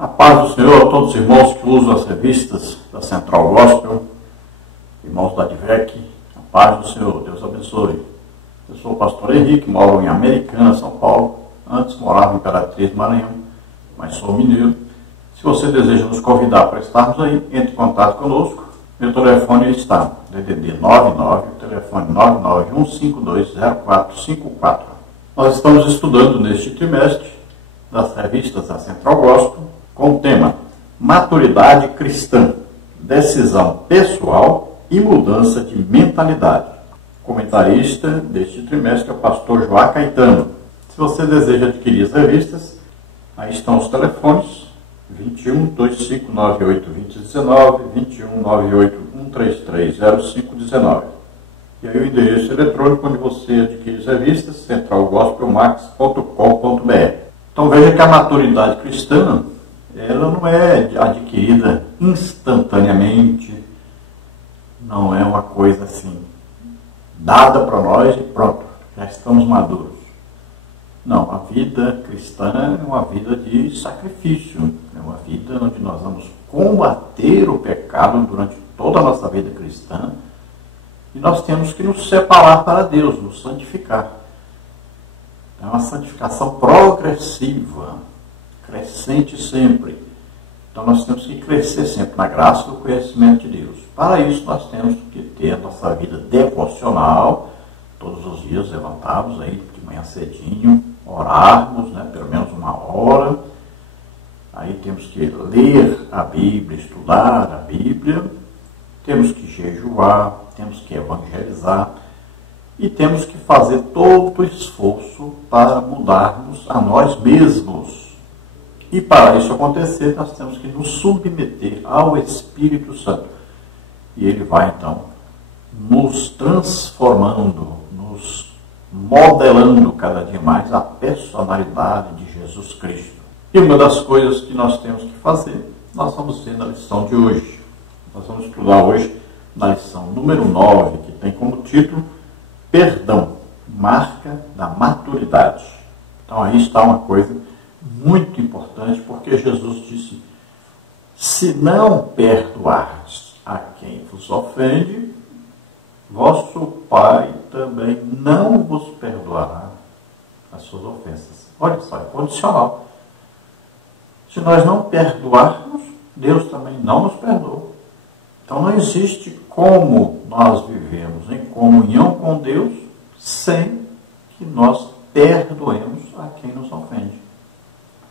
A paz do Senhor a todos os irmãos que usam as revistas da Central Gospel, irmãos da Advec, a paz do Senhor, Deus abençoe. Eu sou o pastor Henrique, moro em Americana, São Paulo. Antes morava em Imperatriz, Maranhão, mas sou mineiro. Se você deseja nos convidar para estarmos aí, entre em contato conosco. Meu telefone está DDD 99, o telefone 991520454. Nós estamos estudando neste trimestre das revistas da Central Gospel com o tema Maturidade Cristã, Decisão Pessoal e Mudança de Mentalidade. O comentarista deste trimestre é o pastor Joá Caetano. Se você deseja adquirir as revistas, aí estão os telefones 21 2598 2019, 21 98 133 0519. E aí o endereço eletrônico onde você adquire as revistas, centralgospelmax.com.br. Então veja que a maturidade cristã, ela não é adquirida instantaneamente, não é uma coisa assim, dada para nós e pronto, já estamos maduros. Não, a vida cristã é uma vida de sacrifício, é uma vida onde nós vamos combater o pecado durante toda a nossa vida cristã e nós temos que nos separar para Deus, nos santificar. É uma santificação progressiva, crescente sempre. Então nós temos que crescer sempre na graça do conhecimento de Deus. Para isso nós temos que ter a nossa vida devocional, todos os dias levantarmos aí de manhã cedinho, orarmos, pelo menos uma hora. Aí temos que ler a Bíblia, estudar a Bíblia, temos que jejuar, temos que evangelizar e temos que fazer todo o esforço para mudarmos a nós mesmos. E para isso acontecer, nós temos que nos submeter ao Espírito Santo. E ele vai, então, nos transformando, nos modelando cada dia mais a personalidade de Jesus Cristo. E uma das coisas que nós temos que fazer, nós vamos ver na lição de hoje. Nós vamos estudar hoje na lição número 9, que tem como título Perdão, marca da maturidade. Então aí está uma coisa muito importante, porque Jesus disse: se não perdoardes a quem vos ofende, vosso Pai também não vos perdoará as suas ofensas. Olha só, é condicional. Se nós não perdoarmos, Deus também não nos perdoa. Então não existe como nós vivemos em comunhão com Deus sem que nós perdoemos a quem nos ofende.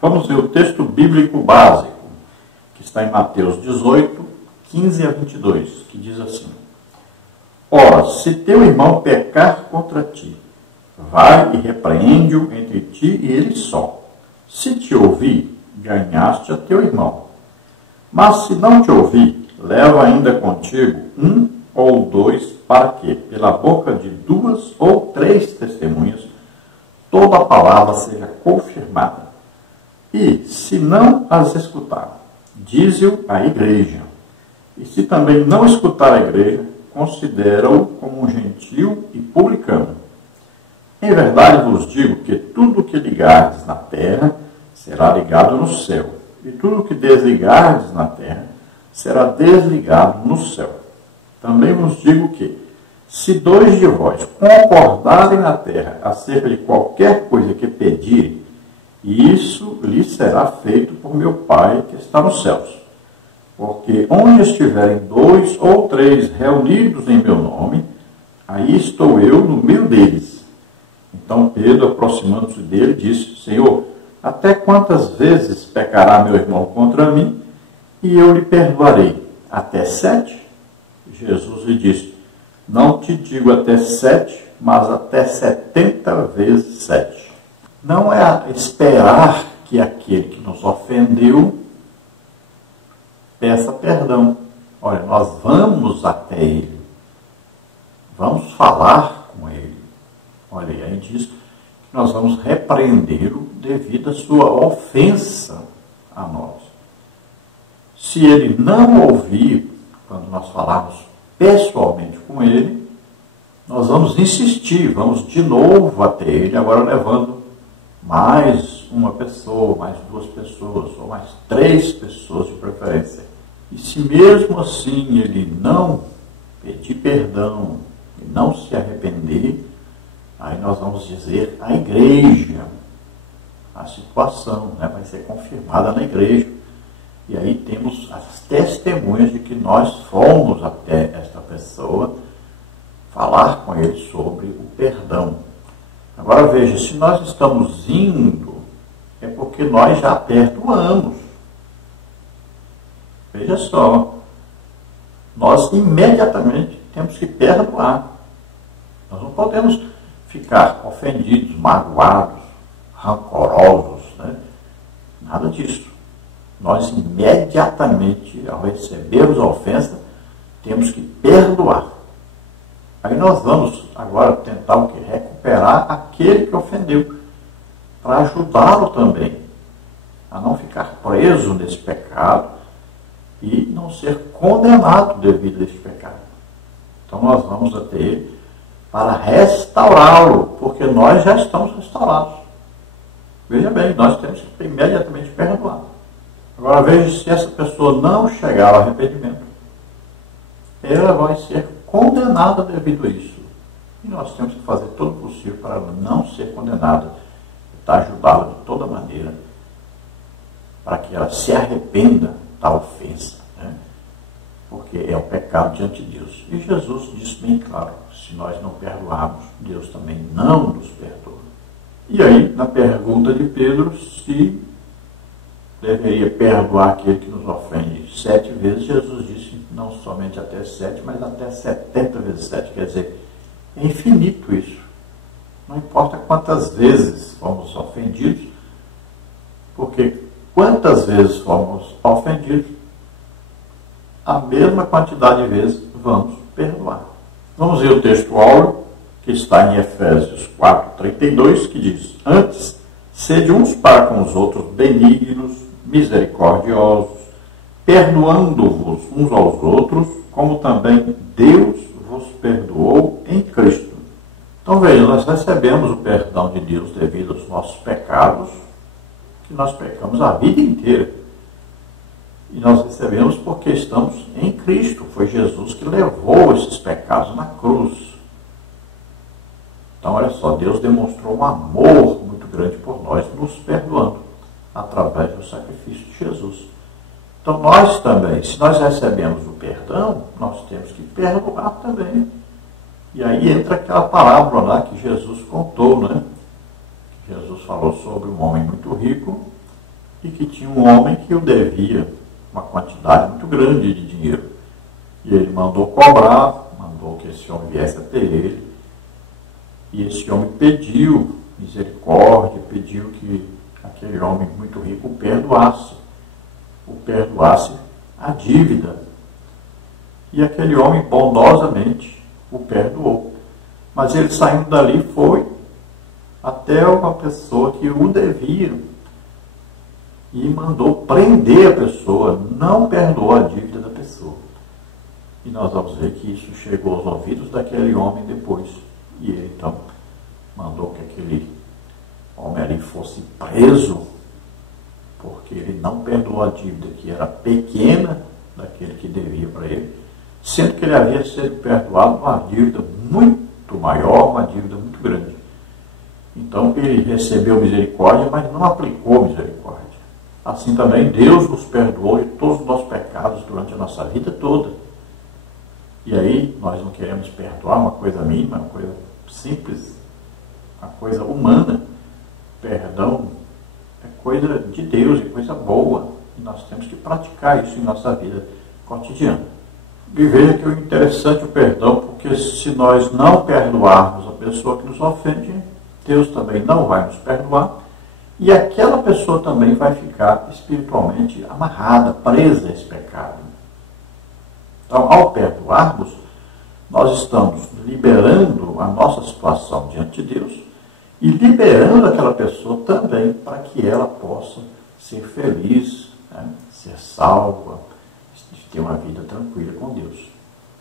Vamos ver o texto bíblico básico, que está em Mateus 18, 15 a 22, que diz assim: ora, se teu irmão pecar contra ti, vai e repreende-o entre ti e ele só. Se te ouvir, ganhaste a teu irmão. Mas se não te ouvir, leva ainda contigo um ou dois, para que, pela boca de 2 ou 3 testemunhas, toda a palavra seja confirmada. E, se não as escutar, dize-o à igreja. E se também não escutar a igreja, considera-o como um gentil e publicano. Em verdade vos digo que tudo o que ligardes na terra será ligado no céu, e tudo o que desligardes na terra será desligado no céu. Também vos digo que, se 2 de vós concordarem na terra acerca de qualquer coisa que pedirem, isso lhe será feito por meu Pai que está nos céus. Porque onde estiverem 2 ou 3 reunidos em meu nome, aí estou eu no meio deles. Então Pedro, aproximando-se dele, disse: Senhor, até quantas vezes pecará meu irmão contra mim, e eu lhe perdoarei? Até 7? Jesus lhe disse: não te digo até 7, mas até 70 vezes 7. Não é esperar que aquele que nos ofendeu peça perdão. Olha, nós vamos até ele, vamos falar com ele. Olha, aí diz que nós vamos repreendê-lo devido à sua ofensa a nós. Se ele não ouvir, quando nós falarmos pessoalmente com ele, nós vamos insistir, vamos de novo até ele, agora levando mais uma pessoa, mais duas pessoas, ou mais três pessoas de preferência. E se mesmo assim ele não pedir perdão e não se arrepender, aí nós vamos dizer a igreja, a situação, né, vai ser confirmada na igreja. E aí temos as testemunhas de que nós fomos até esta pessoa falar com ele sobre o perdão. Agora veja, se nós estamos indo, é porque nós já perdoamos. Veja só, nós imediatamente temos que perdoar. Nós não podemos ficar ofendidos, magoados, rancorosos, né? Nada disso. Nós imediatamente, ao recebermos a ofensa, temos que perdoar. Aí nós vamos agora tentar o quê? Recuperar aquele que ofendeu, para ajudá-lo também a não ficar preso nesse pecado e não ser condenado devido a esse pecado. Então nós vamos até ele para restaurá-lo, porque nós já estamos restaurados. Veja bem, nós temos que imediatamente perdoar. Agora veja, se essa pessoa não chegar ao arrependimento, ela vai ser condenada devido a isso. E nós temos que fazer todo o possível para ela não ser condenada, para ajudá-la de toda maneira, para que ela se arrependa da ofensa, né? Porque é um pecado diante de Deus. E Jesus disse bem claro, se nós não perdoarmos, Deus também não nos perdoa. E aí, na pergunta de Pedro, se deveria perdoar aquele que nos ofende 7 vezes, Jesus disse não somente até 7, mas até 70 vezes 7. Quer dizer, é infinito isso. Não importa quantas vezes fomos ofendidos, porque quantas vezes fomos ofendidos, a mesma quantidade de vezes vamos perdoar. Vamos ver o texto áureo, que está em Efésios 4:32, que diz: antes, sede uns para com os outros benignos, misericordiosos, perdoando-vos uns aos outros, como também Deus vos perdoou em Cristo. Então veja, nós recebemos o perdão de Deus devido aos nossos pecados, que nós pecamos a vida inteira. E nós recebemos porque estamos em Cristo. Foi Jesus que levou esses pecados na cruz. Então olha só, Deus demonstrou um amor muito grande por nós, nos perdoando através do sacrifício de Jesus. Então nós também, se nós recebemos o perdão, nós temos que perdoar também. E aí entra aquela parábola lá que Jesus contou, né? Jesus falou sobre um homem muito rico e que tinha um homem que o devia uma quantidade muito grande de dinheiro. E ele mandou cobrar, mandou que esse homem viesse até ele. E esse homem pediu misericórdia, pediu que aquele homem muito rico o perdoasse a dívida. E aquele homem bondosamente o perdoou. Mas ele, saindo dali, foi até uma pessoa que o devia e mandou prender a pessoa, não perdoou a dívida da pessoa. E nós vamos ver que isso chegou aos ouvidos daquele homem depois. E ele então mandou que aquele homem ali fosse preso, porque ele não perdoou a dívida que era pequena daquele que devia para ele, sendo que ele havia sido perdoado uma dívida muito maior, uma dívida muito grande. Então ele recebeu misericórdia, mas não aplicou misericórdia. Assim também Deus nos perdoou de todos os nossos pecados durante a nossa vida toda. E aí nós não queremos perdoar uma coisa mínima, uma coisa simples, uma coisa humana. Perdão é coisa de Deus, é coisa boa. E nós temos que praticar isso em nossa vida cotidiana. E veja que o interessante é o perdão, porque se nós não perdoarmos a pessoa que nos ofende, Deus também não vai nos perdoar. E aquela pessoa também vai ficar espiritualmente amarrada, presa a esse pecado. Então, ao perdoarmos, nós estamos liberando a nossa situação diante de Deus e liberando aquela pessoa também para que ela possa ser feliz, né? Ser salva, ter uma vida tranquila com Deus.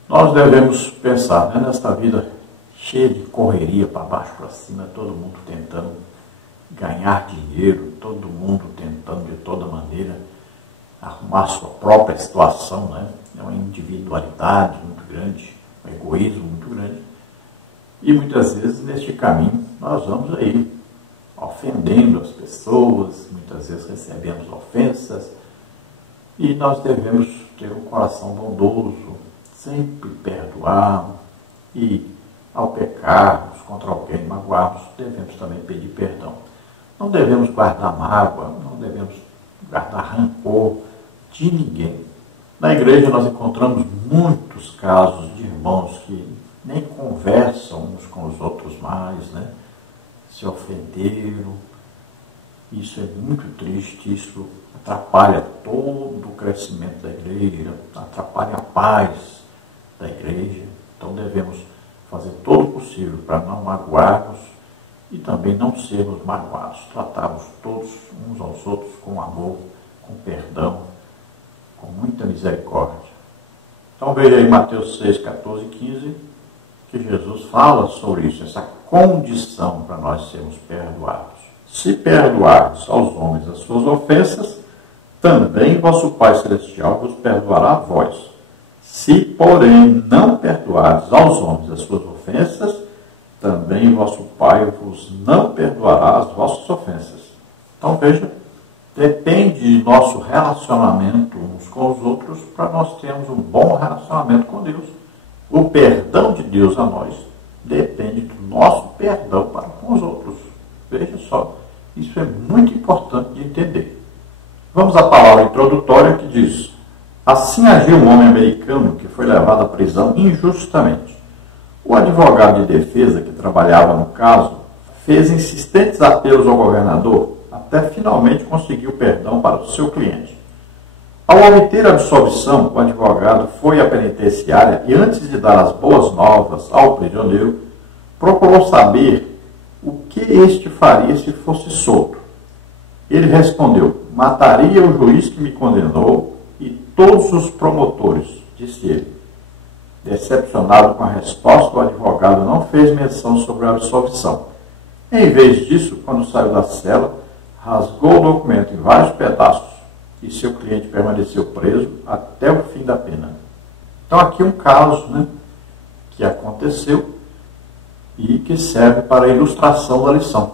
Nós devemos pensar, né, nesta vida cheia de correria para baixo, para cima, todo mundo tentando ganhar dinheiro, todo mundo tentando de toda maneira arrumar sua própria situação, né? É uma individualidade muito grande, um egoísmo muito grande. E muitas vezes neste caminho nós vamos aí ofendendo as pessoas, muitas vezes recebemos ofensas, e nós devemos ter um coração bondoso, sempre perdoar, e ao pecarmos contra alguém, magoarmos, devemos também pedir perdão. Não devemos guardar mágoa, não devemos guardar rancor de ninguém. Na igreja nós encontramos muitos casos de irmãos que nem conversam uns com os outros mais, né? Se ofenderam. Isso é muito triste, isso atrapalha todo o crescimento da igreja, atrapalha a paz da igreja. Então devemos fazer todo o possível para não magoarmos e também não sermos magoados. Tratarmos todos uns aos outros com amor, com perdão, com muita misericórdia. Então veja aí Mateus 6, 14 e 15, que Jesus fala sobre isso, essa condição para nós sermos perdoados. Se perdoardes aos homens as suas ofensas, também vosso Pai Celestial vos perdoará a vós. Se, porém, não perdoardes aos homens as suas ofensas, também vosso Pai vos não perdoará as vossas ofensas. Então veja, depende de nosso relacionamento uns com os outros para nós termos um bom relacionamento com Deus. O perdão de Deus a nós depende do nosso perdão para com os outros. Veja só, isso é muito importante de entender. Vamos à palavra introdutória que diz: assim agiu um homem americano que foi levado à prisão injustamente. O advogado de defesa que trabalhava no caso fez insistentes apelos ao governador até finalmente conseguir o perdão para o seu cliente. Ao obter a absolvição, o advogado foi à penitenciária e, antes de dar as boas novas ao prisioneiro, procurou saber o que este faria se fosse solto. Ele respondeu: mataria o juiz que me condenou e todos os promotores, disse ele. Decepcionado com a resposta, o advogado não fez menção sobre a absolvição. Em vez disso, quando saiu da cela, rasgou o documento em vários pedaços e seu cliente permaneceu preso até o fim da pena. Então aqui um caso, né, que aconteceu e que serve para a ilustração da lição.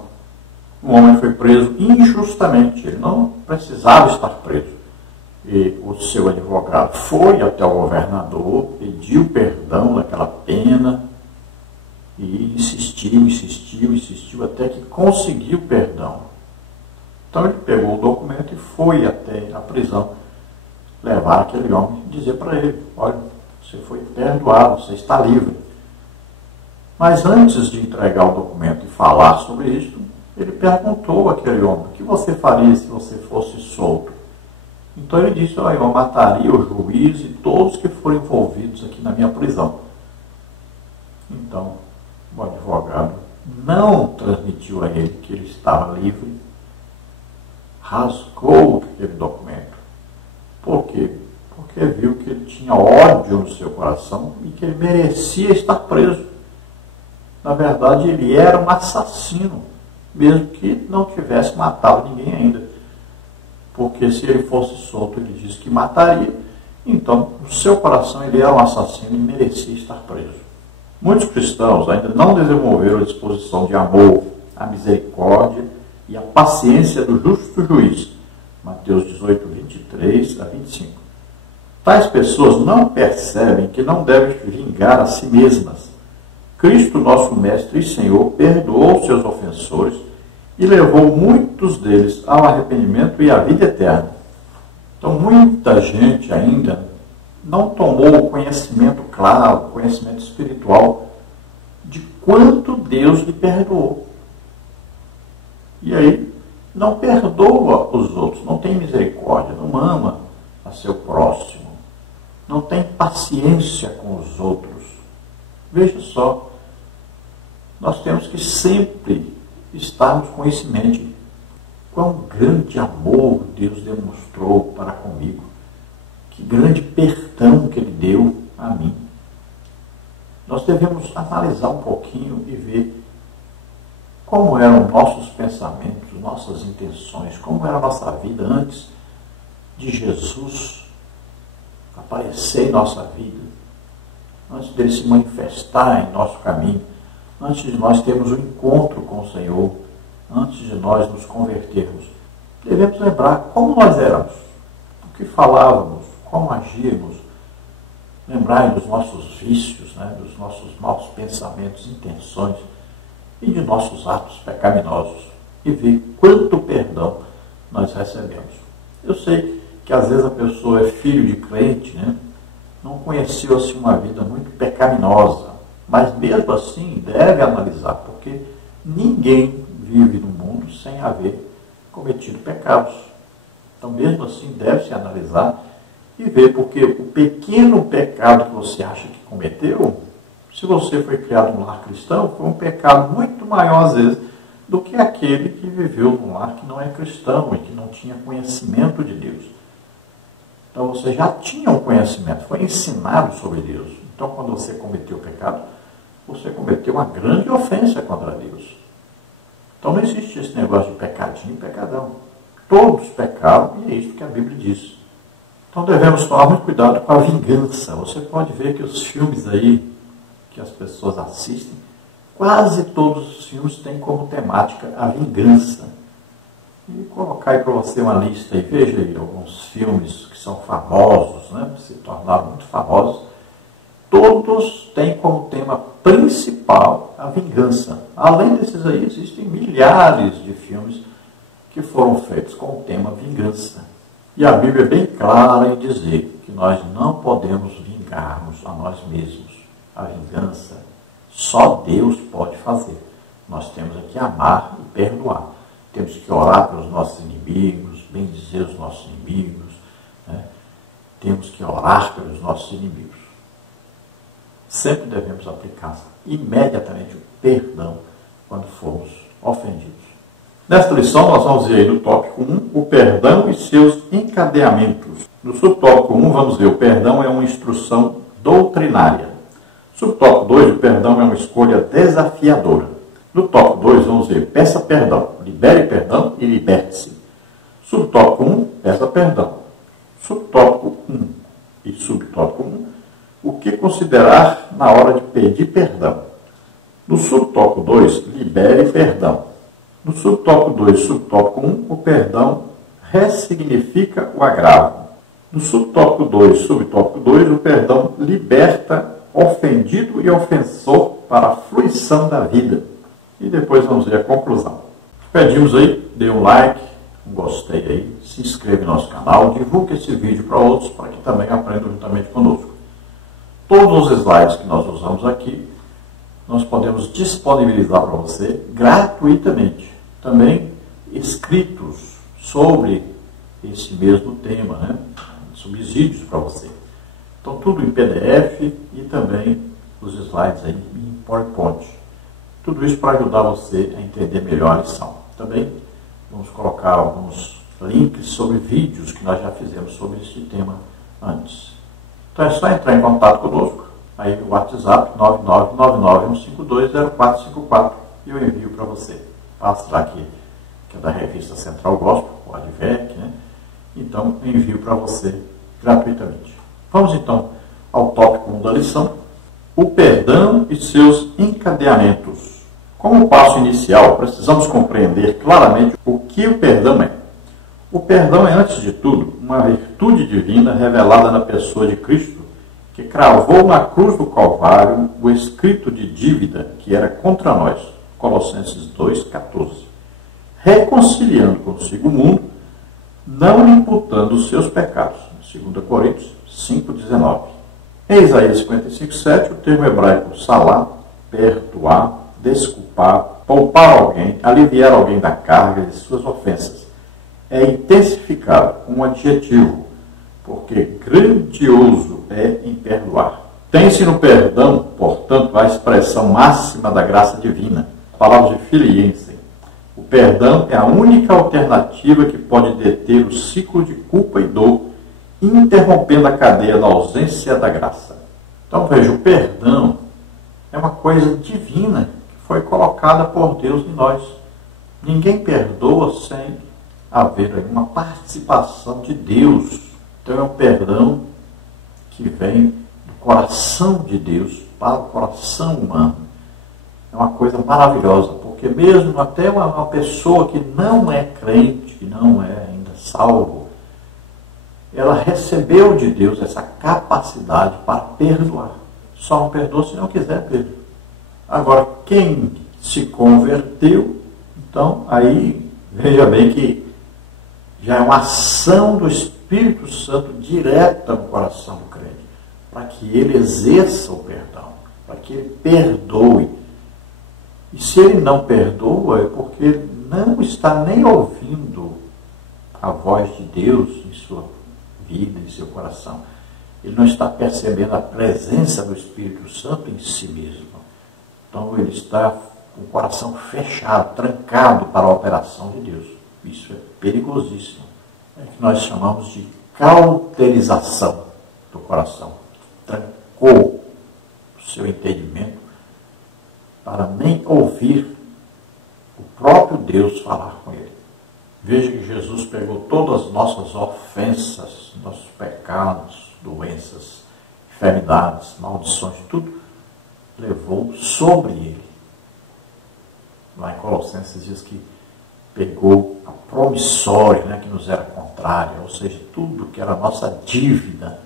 Um homem foi preso injustamente, ele não precisava estar preso. E o seu advogado foi até o governador, pediu perdão daquela pena e insistiu até que conseguiu perdão. Então ele pegou o documento e foi até a prisão levar aquele homem e dizer para ele: olha, você foi perdoado, você está livre. Mas antes de entregar o documento e falar sobre isso, ele perguntou àquele homem: o que você faria se você fosse solto? Então ele disse: olha, eu mataria o juiz e todos que foram envolvidos aqui na minha prisão. Então o advogado não transmitiu a ele que ele estava livre, rasgou aquele documento. Por quê? Porque viu que ele tinha ódio no seu coração e que ele merecia estar preso. Na verdade, ele era um assassino, mesmo que não tivesse matado ninguém ainda. Porque se ele fosse solto, ele disse que mataria. Então, no seu coração, ele era um assassino e merecia estar preso. Muitos cristãos ainda não desenvolveram a disposição de amor, a misericórdia e a paciência do justo juiz. Mateus 18, 23 a 25. Tais pessoas não percebem que não devem vingar a si mesmas. Cristo, nosso Mestre e Senhor, perdoou seus ofensores e levou muitos deles ao arrependimento e à vida eterna. Então, muita gente ainda não tomou o conhecimento claro, o conhecimento espiritual de quanto Deus lhe perdoou. E aí, não perdoa os outros, não tem misericórdia, não ama a seu próximo, não tem paciência com os outros. Veja só, nós temos que sempre estarmos com isso em mente. Quão grande amor Deus demonstrou para comigo. Que grande perdão que Ele deu a mim. Nós devemos analisar um pouquinho e ver como eram nossos pensamentos, nossas intenções, como era a nossa vida antes de Jesus aparecer em nossa vida, antes dele se manifestar em nosso caminho, antes de nós termos um encontro com o Senhor, antes de nós nos convertermos. Devemos lembrar como nós éramos, o que falávamos, como agíamos, lembrar dos nossos vícios, né, dos nossos maus pensamentos, intenções e de nossos atos pecaminosos e ver quanto perdão nós recebemos. Eu sei que às vezes a pessoa é filho de crente, né, não conheceu assim uma vida muito pecaminosa, mas mesmo assim deve analisar, porque ninguém vive no mundo sem haver cometido pecados. Então mesmo assim deve-se analisar e ver, porque o pequeno pecado que você acha que cometeu, se você foi criado num lar cristão, foi um pecado muito maior às vezes do que aquele que viveu num lar que não é cristão e que não tinha conhecimento de Deus. Então você já tinha um conhecimento, foi ensinado sobre Deus. Então quando você cometeu o pecado, você cometeu uma grande ofensa contra Deus. Então não existe esse negócio de pecadinho e pecadão. Todos pecaram e é isso que a Bíblia diz. Então devemos tomar muito cuidado com a vingança. Você pode ver que os filmes aí que as pessoas assistem, quase todos os filmes têm como temática a vingança. E colocar aí para você uma lista aí, veja aí alguns filmes que são famosos, né, se tornaram muito famosos. Todos têm como tema principal a vingança. Além desses aí, existem milhares de filmes que foram feitos com o tema vingança. E a Bíblia é bem clara em dizer que nós não podemos vingarmos a nós mesmos. A vingança só Deus pode fazer. Nós temos que amar e perdoar. Temos que orar pelos nossos inimigos, bendizer os nossos inimigos, né? Temos que orar pelos nossos inimigos. Sempre devemos aplicar imediatamente o perdão quando formos ofendidos. Nesta lição, nós vamos ver aí no tópico 1, o perdão e seus encadeamentos. No subtópico 1, vamos ver o perdão é uma instrução doutrinária. Subtópico 2, o perdão é uma escolha desafiadora. No tópico 2, vamos ver peça perdão, libere perdão e liberte-se. Subtópico 1, peça perdão. Subtópico 1 e subtópico 1, o que considerar na hora de pedir perdão. No subtópico 2, libere perdão. No subtópico 2 e subtópico 1, o perdão ressignifica o agravo. No subtópico 2 e subtópico 2, o perdão liberta ofendido e ofensor para a fruição da vida. E depois vamos ver a conclusão. Pedimos aí, dê um like, um gostei aí, se inscreva no nosso canal, divulgue esse vídeo para outros, para que também aprendam juntamente conosco. Todos os slides que nós usamos aqui, nós podemos disponibilizar para você gratuitamente. Também escritos sobre esse mesmo tema, né? Subsídios para você. Então tudo em PDF e também os slides aí em PowerPoint. Tudo isso para ajudar você a entender melhor a lição. Também vamos colocar alguns links sobre vídeos que nós já fizemos sobre esse tema antes. Então é só entrar em contato conosco, aí no WhatsApp 99991520454 e eu envio para você. Passa aqui, que é da revista Central Gospel, o Advec, né? Então eu envio para você gratuitamente. Vamos então ao tópico 1 da lição, o perdão e seus encadeamentos. Como passo inicial, precisamos compreender claramente o que o perdão é. O perdão é, antes de tudo, uma virtude divina revelada na pessoa de Cristo, que cravou na cruz do Calvário o escrito de dívida que era contra nós, Colossenses 2,14, reconciliando consigo o mundo, não lhe imputando os seus pecados, 2 Coríntios 5,19. Em Isaías 55,7, o termo hebraico salá, perdoar, desculpar, poupar alguém, aliviar alguém da carga de suas ofensas, é intensificado com um adjetivo, porque grandioso é em perdoar. Tem-se no perdão, portanto, a expressão máxima da graça divina. Palavras de Filipenses. O perdão é a única alternativa que pode deter o ciclo de culpa e dor, interrompendo a cadeia da ausência da graça. Então veja, o perdão é uma coisa divina que foi colocada por Deus em nós. Ninguém perdoa sem haver aí uma participação de Deus. Então é um perdão que vem do coração de Deus para o coração humano. É uma coisa maravilhosa, porque mesmo até uma pessoa que não é crente, que não é ainda salvo, ela recebeu de Deus essa capacidade para perdoar. Só não perdoa se não quiser perdoar. Agora, quem se converteu, então, aí, veja bem que já é uma ação do Espírito Santo direta no coração do crente, para que ele exerça o perdão, para que ele perdoe. E se ele não perdoa, é porque ele não está nem ouvindo a voz de Deus em sua vida, em seu coração. Ele não está percebendo a presença do Espírito Santo em si mesmo. Então ele está com o coração fechado, trancado para a operação de Deus. Isso é perigosíssimo. É que nós chamamos de cauterização do coração. Trancou o seu entendimento para nem ouvir o próprio Deus falar com ele. Veja que Jesus pegou todas as nossas ofensas, nossos pecados, doenças, enfermidades, maldições, tudo, levou sobre ele. Lá em Colossenses diz que pegou a promissória, né, que nos era contrária, ou seja, tudo que era a nossa dívida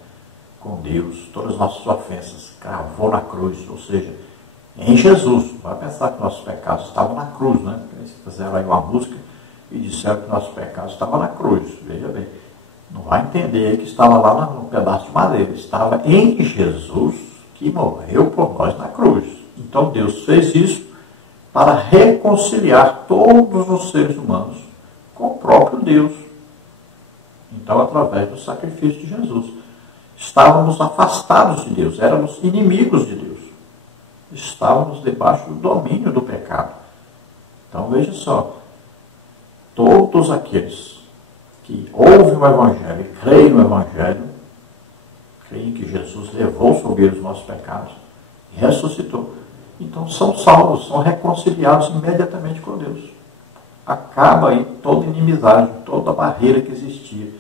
com Deus, todas as nossas ofensas, cravou na cruz, ou seja, em Jesus. Vai pensar que nossos pecados estavam na cruz, né? Eles fizeram aí uma música e disseram que nossos pecados estavam na cruz. Veja bem, não vai entender que estava lá no pedaço de madeira, estava em Jesus que morreu por nós na cruz. Então Deus fez isso para reconciliar todos os seres humanos com o próprio Deus. Então, através do sacrifício de Jesus, estávamos afastados de Deus, éramos inimigos de Deus, estávamos debaixo do domínio do pecado. Então, veja só, todos aqueles que ouvem o Evangelho e creem no Evangelho, creem que Jesus levou sobre eles os nossos pecados e ressuscitou, então são salvos, são reconciliados imediatamente com Deus. Acaba aí toda inimizade, toda barreira que existia,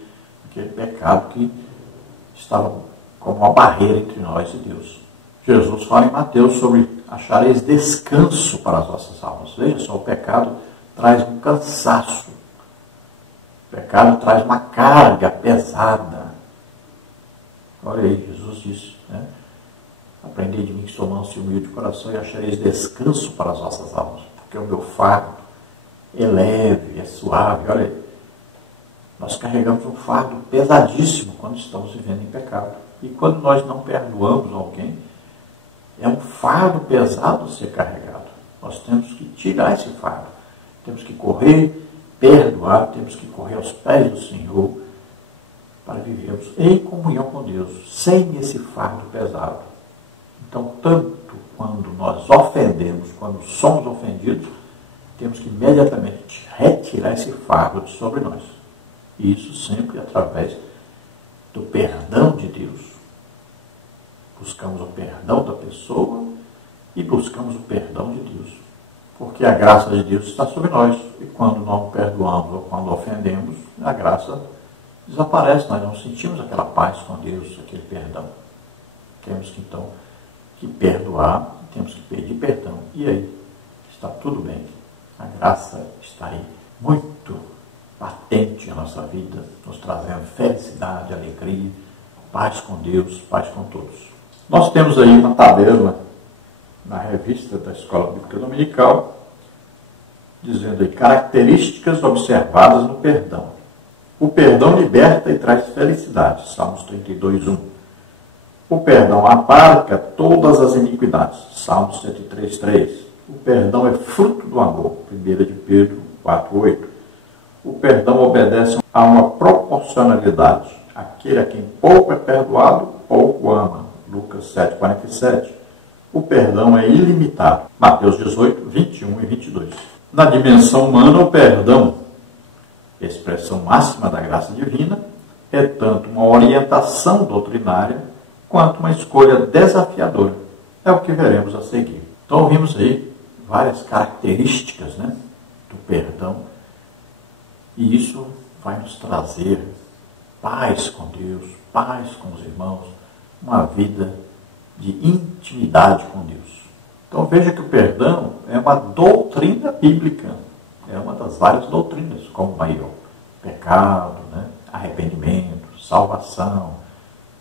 aquele pecado que estava como uma barreira entre nós e Deus. Jesus fala em Mateus sobre achareis descanso para as vossas almas. Veja só, o pecado traz um cansaço. O pecado traz uma carga pesada. Olha aí, Jesus disse, né? Aprendei de mim que sou manso e humilde de coração e achareis descanso para as vossas almas. Porque o meu fardo é leve, é suave. Olha aí, nós carregamos um fardo pesadíssimo quando estamos vivendo em pecado. E quando nós não perdoamos alguém, é um fardo pesado a ser carregado. Nós temos que tirar esse fardo. Temos que correr, perdoar, temos que correr aos pés do Senhor para vivermos em comunhão com Deus, sem esse fardo pesado. Então, tanto quando nós ofendemos, quando somos ofendidos, temos que imediatamente retirar esse fardo de sobre nós. E isso sempre através do perdão de Deus. Buscamos o perdão da pessoa e buscamos o perdão de Deus. Porque a graça de Deus está sobre nós. E quando não perdoamos ou quando ofendemos, a graça desaparece. Nós não sentimos aquela paz com Deus, aquele perdão. Temos que, então, que perdoar, temos que pedir perdão. E aí, está tudo bem. A graça está aí, muito patente na nossa vida, nos trazendo felicidade, alegria, paz com Deus, paz com todos. Nós temos aí uma tabela na revista da Escola Bíblica Dominical, dizendo aí características observadas no perdão. O perdão liberta e traz felicidade, Salmos 32:1. O perdão abarca todas as iniquidades, Salmos 103:3. O perdão é fruto do amor, 1 de Pedro 4:8. O perdão obedece a uma proporcionalidade. Aquele a quem pouco é perdoado, pouco ama, Lucas 7:47. O perdão é ilimitado, Mateus 18:21 e 22. Na dimensão humana, o perdão, expressão máxima da graça divina, é tanto uma orientação doutrinária quanto uma escolha desafiadora. É o que veremos a seguir. Então, ouvimos aí várias características, né, do perdão, e isso vai nos trazer paz com Deus, paz com os irmãos, uma vida de intimidade com Deus. Então veja que o perdão é uma doutrina bíblica, é uma das várias doutrinas, como aí o pecado, né, arrependimento, salvação,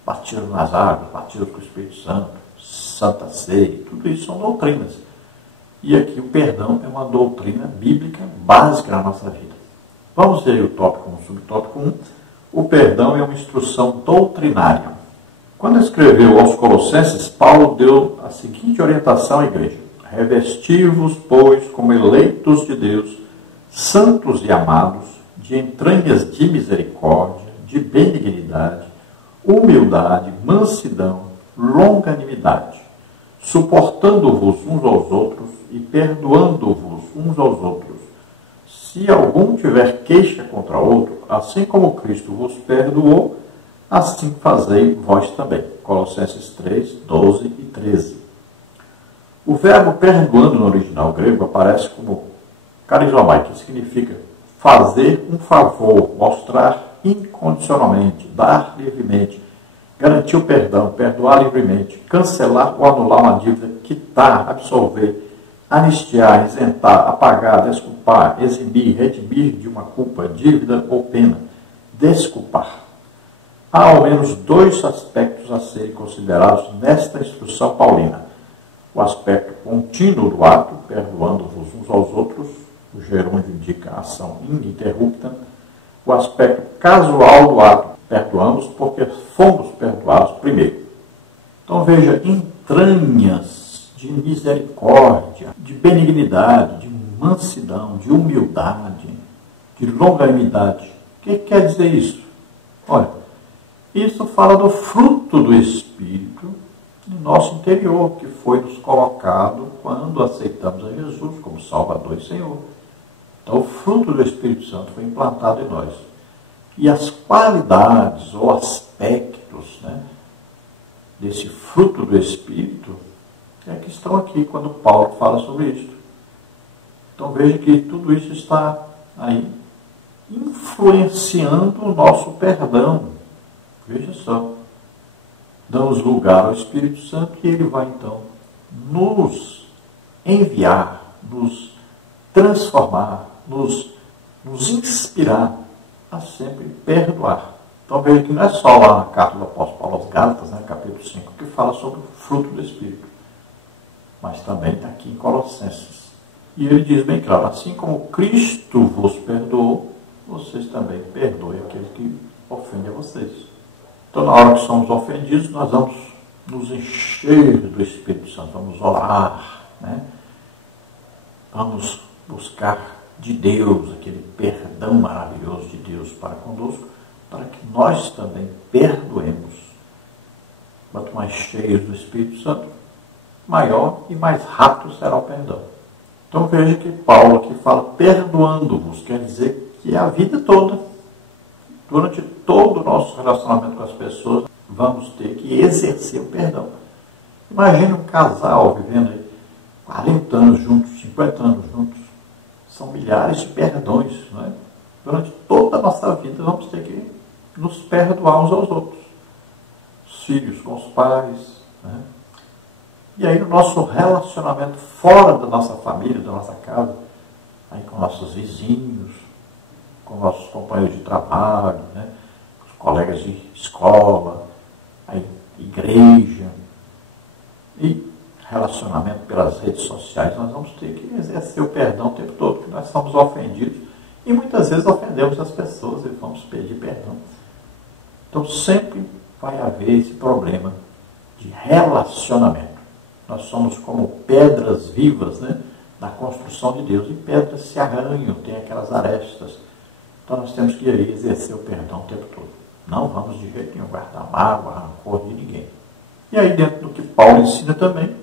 batismo nas águas, batismo com o Espírito Santo, Santa Ceia, tudo isso são doutrinas. E aqui o perdão é uma doutrina bíblica básica na nossa vida. Vamos ver o tópico 1, subtópico 1. O perdão é uma instrução doutrinária. Quando escreveu aos Colossenses, Paulo deu a seguinte orientação à igreja: revesti-vos, pois, como eleitos de Deus, santos e amados, de entranhas de misericórdia, de benignidade, humildade, mansidão, longanimidade, suportando-vos uns aos outros e perdoando-vos uns aos outros. Se algum tiver queixa contra outro, assim como Cristo vos perdoou, assim fazei vós também. Colossenses 3, 12 e 13. O verbo perdoando no original grego aparece como charizomai, que significa fazer um favor, mostrar incondicionalmente, dar livremente, garantir o perdão, perdoar livremente, cancelar ou anular uma dívida, quitar, absolver, anistiar, isentar, apagar, desculpar, eximir, redimir de uma culpa, dívida ou pena, desculpar. Há ao menos dois aspectos a serem considerados nesta instrução paulina: o aspecto contínuo do ato, perdoando-vos uns aos outros, o gerúndio indica a ação ininterrupta; o aspecto casual do ato, perdoamos porque fomos perdoados primeiro. Então veja, entranhas de misericórdia, de benignidade, de mansidão, de humildade, de longanimidade. O que quer dizer isso? Olha, isso fala do fruto do Espírito no nosso interior, que foi nos colocado quando aceitamos a Jesus como Salvador e Senhor. Então o fruto do Espírito Santo foi implantado em nós. E as qualidades ou aspectos, né, desse fruto do Espírito é que estão aqui quando Paulo fala sobre isso. Então veja que tudo isso está aí influenciando o nosso perdão. Veja só. Damos lugar ao Espírito Santo e ele vai então nos enviar, nos transformar, nos inspirar a sempre perdoar. Então veja que não é só lá na carta do apóstolo Paulo aos Gálatas, né, capítulo 5, que fala sobre o fruto do Espírito, mas também está aqui em Colossenses. E ele diz bem claro: assim como Cristo vos perdoou, vocês também perdoem aquele que ofende a vocês. Então, na hora que somos ofendidos, nós vamos nos encher do Espírito Santo, vamos orar, né? Vamos buscar de Deus aquele perdão maravilhoso de Deus para conosco, para que nós também perdoemos. Quanto mais cheios do Espírito Santo, maior e mais rápido será o perdão. Então veja que Paulo aqui fala perdoando-vos, quer dizer que a vida toda, durante todo o nosso relacionamento com as pessoas, vamos ter que exercer o perdão. Imagine um casal vivendo aí 40 anos juntos, 50 anos juntos. São milhares de perdões, não é? Durante toda a nossa vida vamos ter que nos perdoar uns aos outros. Os filhos com os pais, né? E aí no nosso relacionamento fora da nossa família, da nossa casa, aí com nossos vizinhos, com nossos companheiros de trabalho, né? Os colegas de escola, aí igreja, e relacionamento pelas redes sociais, nós vamos ter que exercer o perdão o tempo todo, porque nós somos ofendidos e muitas vezes ofendemos as pessoas e vamos pedir perdão. Então sempre vai haver esse problema de relacionamento. Nós somos como pedras vivas, né, na construção de Deus, e pedras se arranham, tem aquelas arestas. Então nós temos que aí exercer o perdão o tempo todo. Não vamos de jeito nenhum guardar mágoa, rancor de ninguém. E aí dentro do que Paulo ensina também,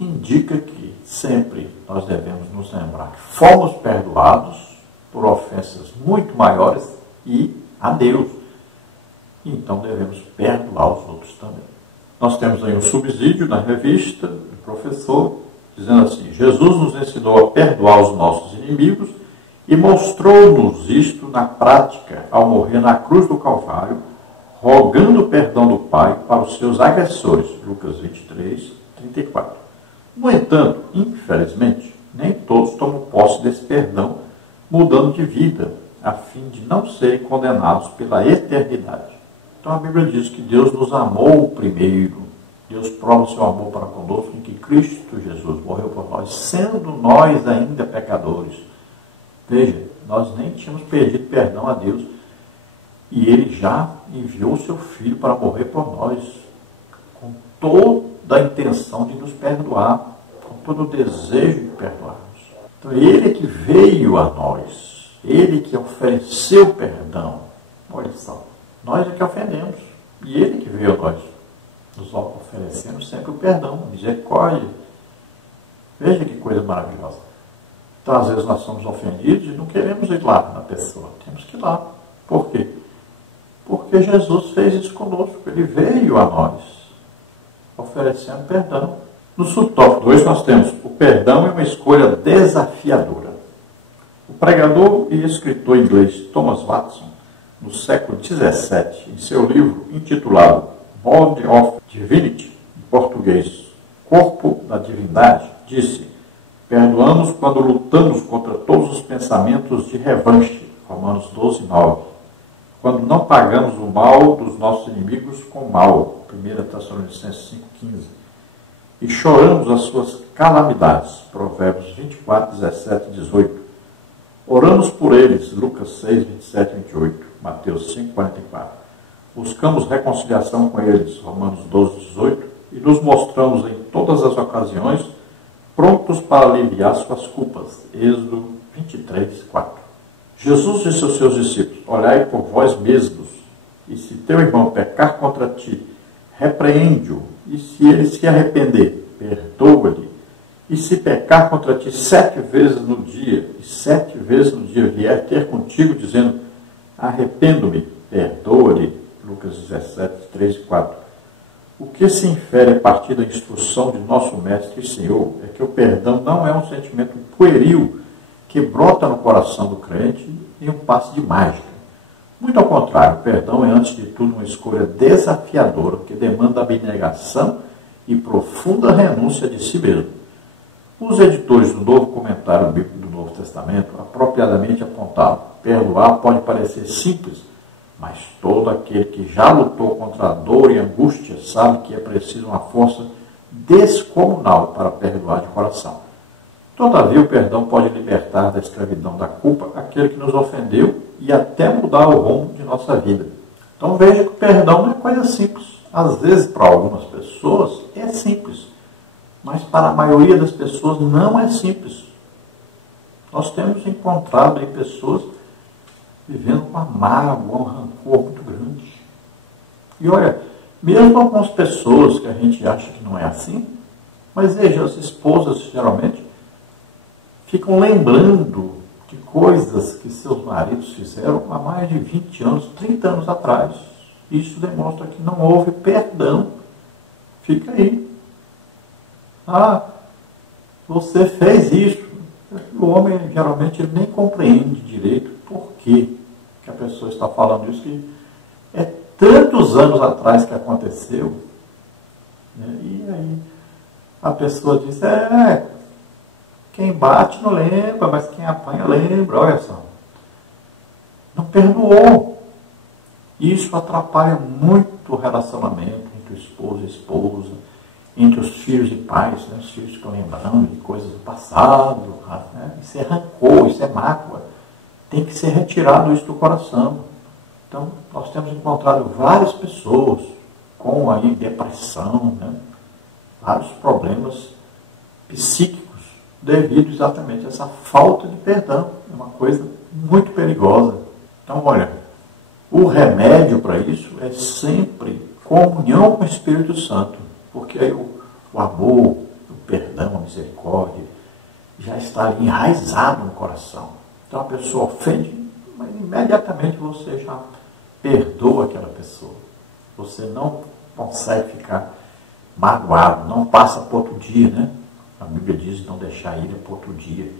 indica que sempre nós devemos nos lembrar que fomos perdoados por ofensas muito maiores e a Deus. Então devemos perdoar os outros também. Nós temos aí um subsídio na revista do professor, dizendo assim: Jesus nos ensinou a perdoar os nossos inimigos e mostrou-nos isto na prática ao morrer na cruz do Calvário, rogando o perdão do Pai para os seus agressores. Lucas 23, 34. No entanto, infelizmente, nem todos tomam posse desse perdão, mudando de vida, a fim de não serem condenados pela eternidade. Então a Bíblia diz que Deus nos amou primeiro. Deus prova o seu amor para conosco em que Cristo Jesus morreu por nós, sendo nós ainda pecadores. Veja, nós nem tínhamos pedido perdão a Deus e Ele já enviou o seu Filho para morrer por nós, com toda a intenção de nos perdoar, com todo o desejo de perdoarmos. Então Ele que veio a nós, Ele que ofereceu perdão. Olha só, nós é que ofendemos e Ele que veio a nós, nos oferecendo sempre o perdão, a misericórdia. Veja que coisa maravilhosa. Então, às vezes, nós somos ofendidos e não queremos ir lá na pessoa. Temos que ir lá. Por quê? Porque Jesus fez isso conosco. Ele veio a nós, oferecendo perdão. No subtópico 2, nós temos: o perdão é uma escolha desafiadora. O pregador e escritor inglês Thomas Watson, no século XVII, em seu livro intitulado Body of Divinity, em português, Corpo da Divindade, disse: perdoamos quando lutamos contra todos os pensamentos de revanche, Romanos 12, 9. Quando não pagamos o mal dos nossos inimigos com mal, 1 Tessalonicenses 5, 15. E choramos as suas calamidades, Provérbios 24, 17 e 18. Oramos por eles, Lucas 6, 27 e 28, Mateus 5, 44. Buscamos reconciliação com eles, Romanos 12, 18. E nos mostramos em todas as ocasiões prontos para aliviar suas culpas. Êxodo 23, 4. Jesus disse aos seus discípulos: olhai por vós mesmos, e se teu irmão pecar contra ti, repreende-o, e se ele se arrepender, perdoa-lhe. E se pecar contra ti 7 vezes no dia, e 7 vezes no dia vier ter contigo, dizendo: arrependo-me, perdoa-lhe. Lucas 17, 3 e 4. O que se infere a partir da instrução de nosso Mestre e Senhor é que o perdão não é um sentimento pueril que brota no coração do crente em um passe de mágica. Muito ao contrário, o perdão é, antes de tudo, uma escolha desafiadora que demanda abnegação e profunda renúncia de si mesmo. Os editores do Novo Comentário Bíblico do Novo Testamento apropriadamente apontaram: perdoar pode parecer simples, mas todo aquele que já lutou contra a dor e a angústia sabe que é preciso uma força descomunal para perdoar de coração. Todavia, o perdão pode libertar da escravidão da culpa aquele que nos ofendeu e até mudar o rumo de nossa vida. Então veja que o perdão não é coisa simples. Às vezes, para algumas pessoas, é simples, mas para a maioria das pessoas não é simples. Nós temos encontrado aí pessoas vivendo com amargo, um rancor muito grande. E olha, mesmo algumas pessoas que a gente acha que não é assim, mas veja, as esposas geralmente ficam lembrando de coisas que seus maridos fizeram há mais de 20 anos, 30 anos atrás. Isso demonstra que não houve perdão. Fica aí. Ah, você fez isso. O homem, geralmente, ele nem compreende direito por que a pessoa está falando isso, que é tantos anos atrás que aconteceu. Né? E aí a pessoa diz: quem bate não lembra, mas quem apanha lembra. Olha só. Não perdoou. Isso atrapalha muito o relacionamento entre o esposo e a esposa, entre os filhos e pais. Né? Os filhos ficam lembrando de coisas do passado. Né? Isso é rancor, isso é mágoa. Tem que ser retirado isso do coração. Então, nós temos encontrado várias pessoas com aí depressão, né? Vários problemas psíquicos devido exatamente a essa falta de perdão. É uma coisa muito perigosa. Então, olha, o remédio para isso é sempre comunhão com o Espírito Santo, porque aí o amor, o perdão, a misericórdia já está ali enraizado no coração. Então a pessoa ofende, mas imediatamente você já perdoa aquela pessoa. Você não consegue ficar magoado, não passa para outro dia, né? A Bíblia diz não deixar a ira para outro dia.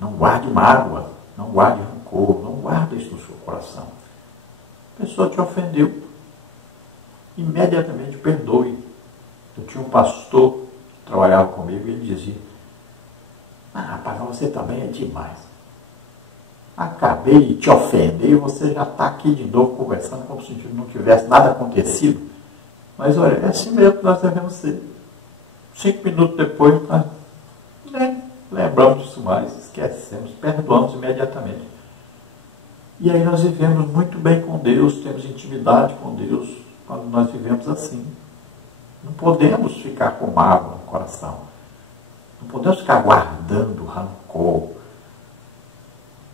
Não guarde mágoa, não guarde rancor, não guarde isso no seu coração. A pessoa te ofendeu, imediatamente perdoe. Eu tinha um pastor que trabalhava comigo e ele dizia: rapaz, você também é demais. Acabei de te ofender e você já está aqui de novo conversando como se não tivesse nada acontecido. Mas olha, é assim mesmo que nós devemos ser. 5 minutos depois, nós nem lembramos disso mais, esquecemos, perdoamos imediatamente. E aí nós vivemos muito bem com Deus, temos intimidade com Deus quando nós vivemos assim. Não podemos ficar com mágoa no coração. Não podemos ficar guardando rancor.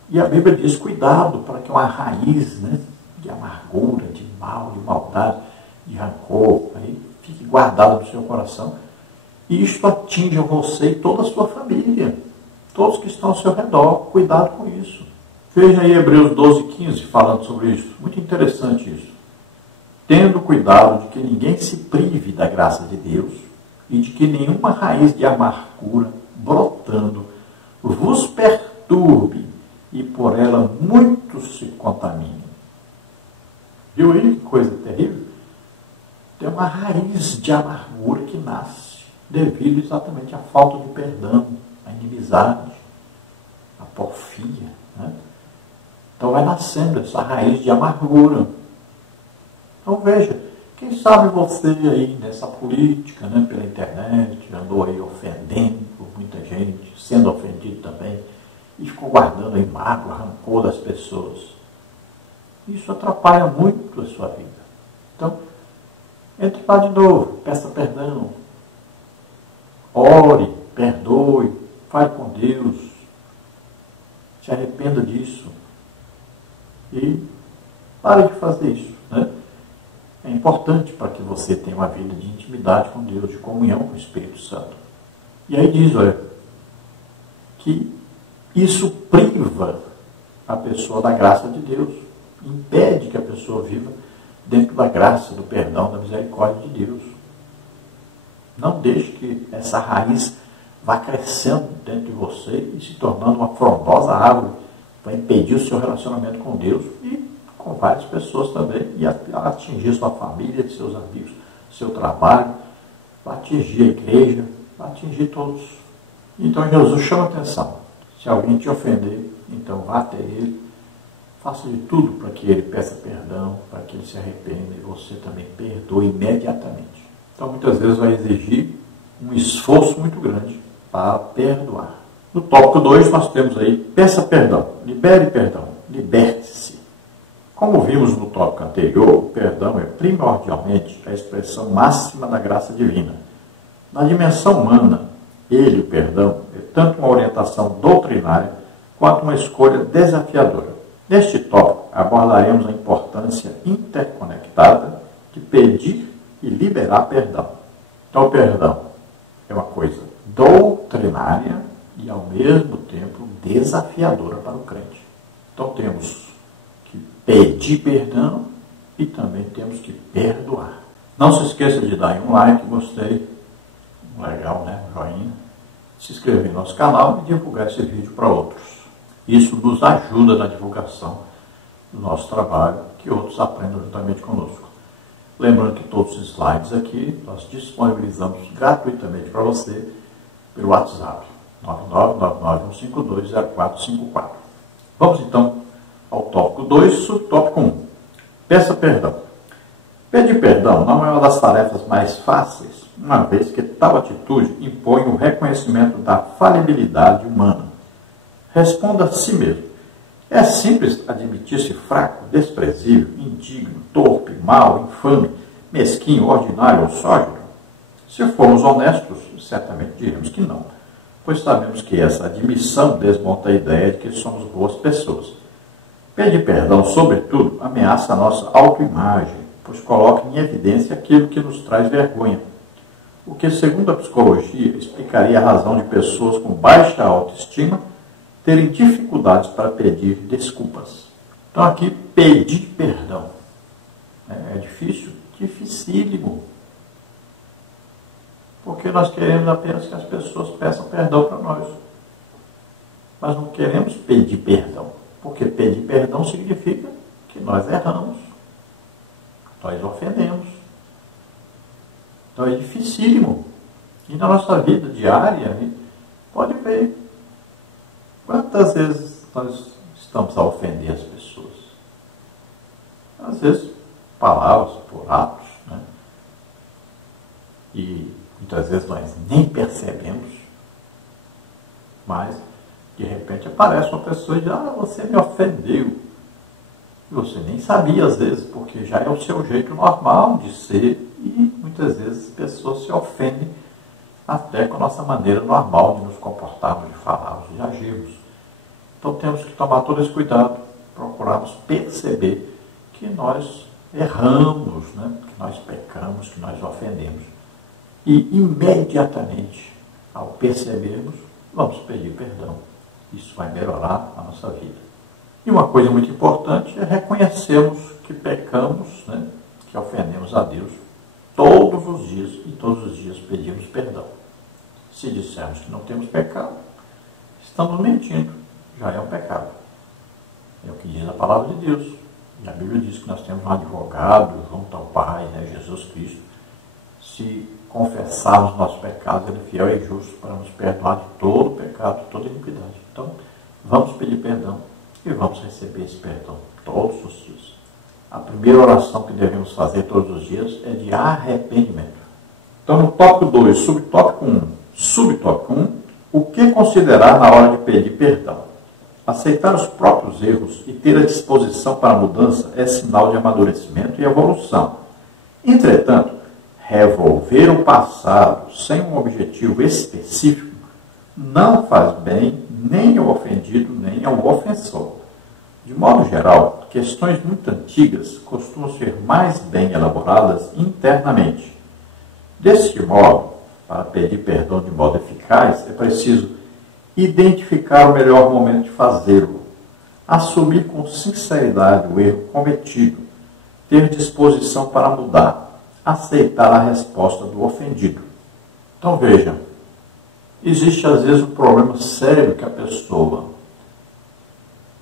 E a Bíblia diz: cuidado para que uma raiz, né, de amargura, de mal, de maldade, de rancor, aí fique guardado no seu coração. E isto atinja você e toda a sua família, todos que estão ao seu redor. Cuidado com isso. Veja aí Hebreus 12:15 falando sobre isso. Muito interessante isso. Tendo cuidado de que ninguém se prive da graça de Deus e de que nenhuma raiz de amargura brotando vos perturbe e por ela muitos se contaminem. Viu aí que coisa terrível? Tem uma raiz de amargura que nasce devido exatamente à falta de perdão, à inimizade, à porfia, né? Então vai nascendo essa raiz de amargura. Então veja, quem sabe você aí nessa política, né, pela internet, andou aí ofendendo muita gente, sendo ofendido também, e ficou guardando aí mágoa, rancor das pessoas. Isso atrapalha muito a sua vida. Então, entre lá de novo, peça perdão, ore, perdoe, fale com Deus, se arrependa disso e pare de fazer isso, né? É importante para que você tenha uma vida de intimidade com Deus, de comunhão com o Espírito Santo. E aí diz, olha, que isso priva a pessoa da graça de Deus, impede que a pessoa viva dentro da graça, do perdão, da misericórdia de Deus. Não deixe que essa raiz vá crescendo dentro de você e se tornando uma frondosa árvore, vai impedir o seu relacionamento com Deus e com várias pessoas também, e atingir sua família, seus amigos, seu trabalho, vai atingir a igreja, vai atingir todos. Então Jesus chama atenção. Se alguém te ofender, então vá até ele, faça de tudo para que ele peça perdão, para que ele se arrependa e você também perdoe imediatamente. Então muitas vezes vai exigir um esforço muito grande para perdoar. No tópico 2 nós temos aí, peça perdão, libere perdão, liberte-se. Como vimos no tópico anterior, o perdão é primordialmente a expressão máxima da graça divina. Na dimensão humana, ele, o perdão, é tanto uma orientação doutrinária quanto uma escolha desafiadora. Neste tópico, abordaremos a importância interconectada de pedir e liberar perdão. Então, o perdão é uma coisa doutrinária e, ao mesmo tempo, desafiadora para o crente. Então, temos que pedir perdão e também temos que perdoar. Não se esqueça de dar um like, gostei, legal, né? Joinha. Se inscrever no nosso canal e divulgar esse vídeo para outros. Isso nos ajuda na divulgação do nosso trabalho, que outros aprendam juntamente conosco. Lembrando que todos os slides aqui nós disponibilizamos gratuitamente para você pelo WhatsApp 99951520454. Vamos então ao tópico 2, subtópico 1. Peça perdão. Pedir perdão não é uma das tarefas mais fáceis, uma vez que tal atitude impõe o reconhecimento da falibilidade humana. Responda a si mesmo. É simples admitir-se fraco, desprezível, indigno, torpe, mau, infame, mesquinho, ordinário ou sólido? Se formos honestos, certamente diremos que não, pois sabemos que essa admissão desmonta a ideia de que somos boas pessoas. Pedir perdão, sobretudo, ameaça a nossa autoimagem, pois coloca em evidência aquilo que nos traz vergonha, o que, segundo a psicologia, explicaria a razão de pessoas com baixa autoestima terem dificuldades para pedir desculpas. Então aqui, pedir perdão. É difícil? Dificílimo. Porque porque nós queremos apenas que as pessoas peçam perdão para nós. Mas não queremos pedir perdão, porque pedir perdão significa que nós erramos, nós ofendemos. Então é dificílimo. E na nossa vida diária, pode ver quantas vezes nós estamos a ofender as pessoas. Às vezes, palavras, por atos, né? E muitas vezes nós nem percebemos, mas de repente aparece uma pessoa e diz: você me ofendeu. E você nem sabia às vezes, porque já é o seu jeito normal de ser, e muitas vezes as pessoas se ofendem até com a nossa maneira normal de nos comportarmos, de falarmos, de agirmos. Então temos que tomar todo esse cuidado, procurarmos perceber que nós erramos, né? Que nós pecamos, que nós ofendemos. E imediatamente, ao percebermos, vamos pedir perdão. Isso vai melhorar a nossa vida. E uma coisa muito importante é reconhecermos que pecamos, né? Que ofendemos a Deus todos os dias, e todos os dias pedimos perdão. Se dissermos que não temos pecado, estamos mentindo, já é um pecado. É o que diz a palavra de Deus. E a Bíblia diz que nós temos um advogado junto ao Pai, né, Jesus Cristo. Se confessarmos nossos pecados, Ele é fiel e justo para nos perdoar de todo pecado, de toda iniquidade. Então, vamos pedir perdão e vamos receber esse perdão todos os dias. A primeira oração que devemos fazer todos os dias é de arrependimento. Então, no tópico 2, subtópico 1. Subtópico 1, o que considerar na hora de pedir perdão? Aceitar os próprios erros e ter a disposição para a mudança é sinal de amadurecimento e evolução. Entretanto, revolver o passado sem um objetivo específico não faz bem nem ao ofendido nem ao ofensor. De modo geral, questões muito antigas costumam ser mais bem elaboradas internamente. Desse modo, para pedir perdão de modo eficaz, é preciso identificar o melhor momento de fazê-lo, assumir com sinceridade o erro cometido, ter disposição para mudar, aceitar a resposta do ofendido. Então veja, existe às vezes um problema sério que a pessoa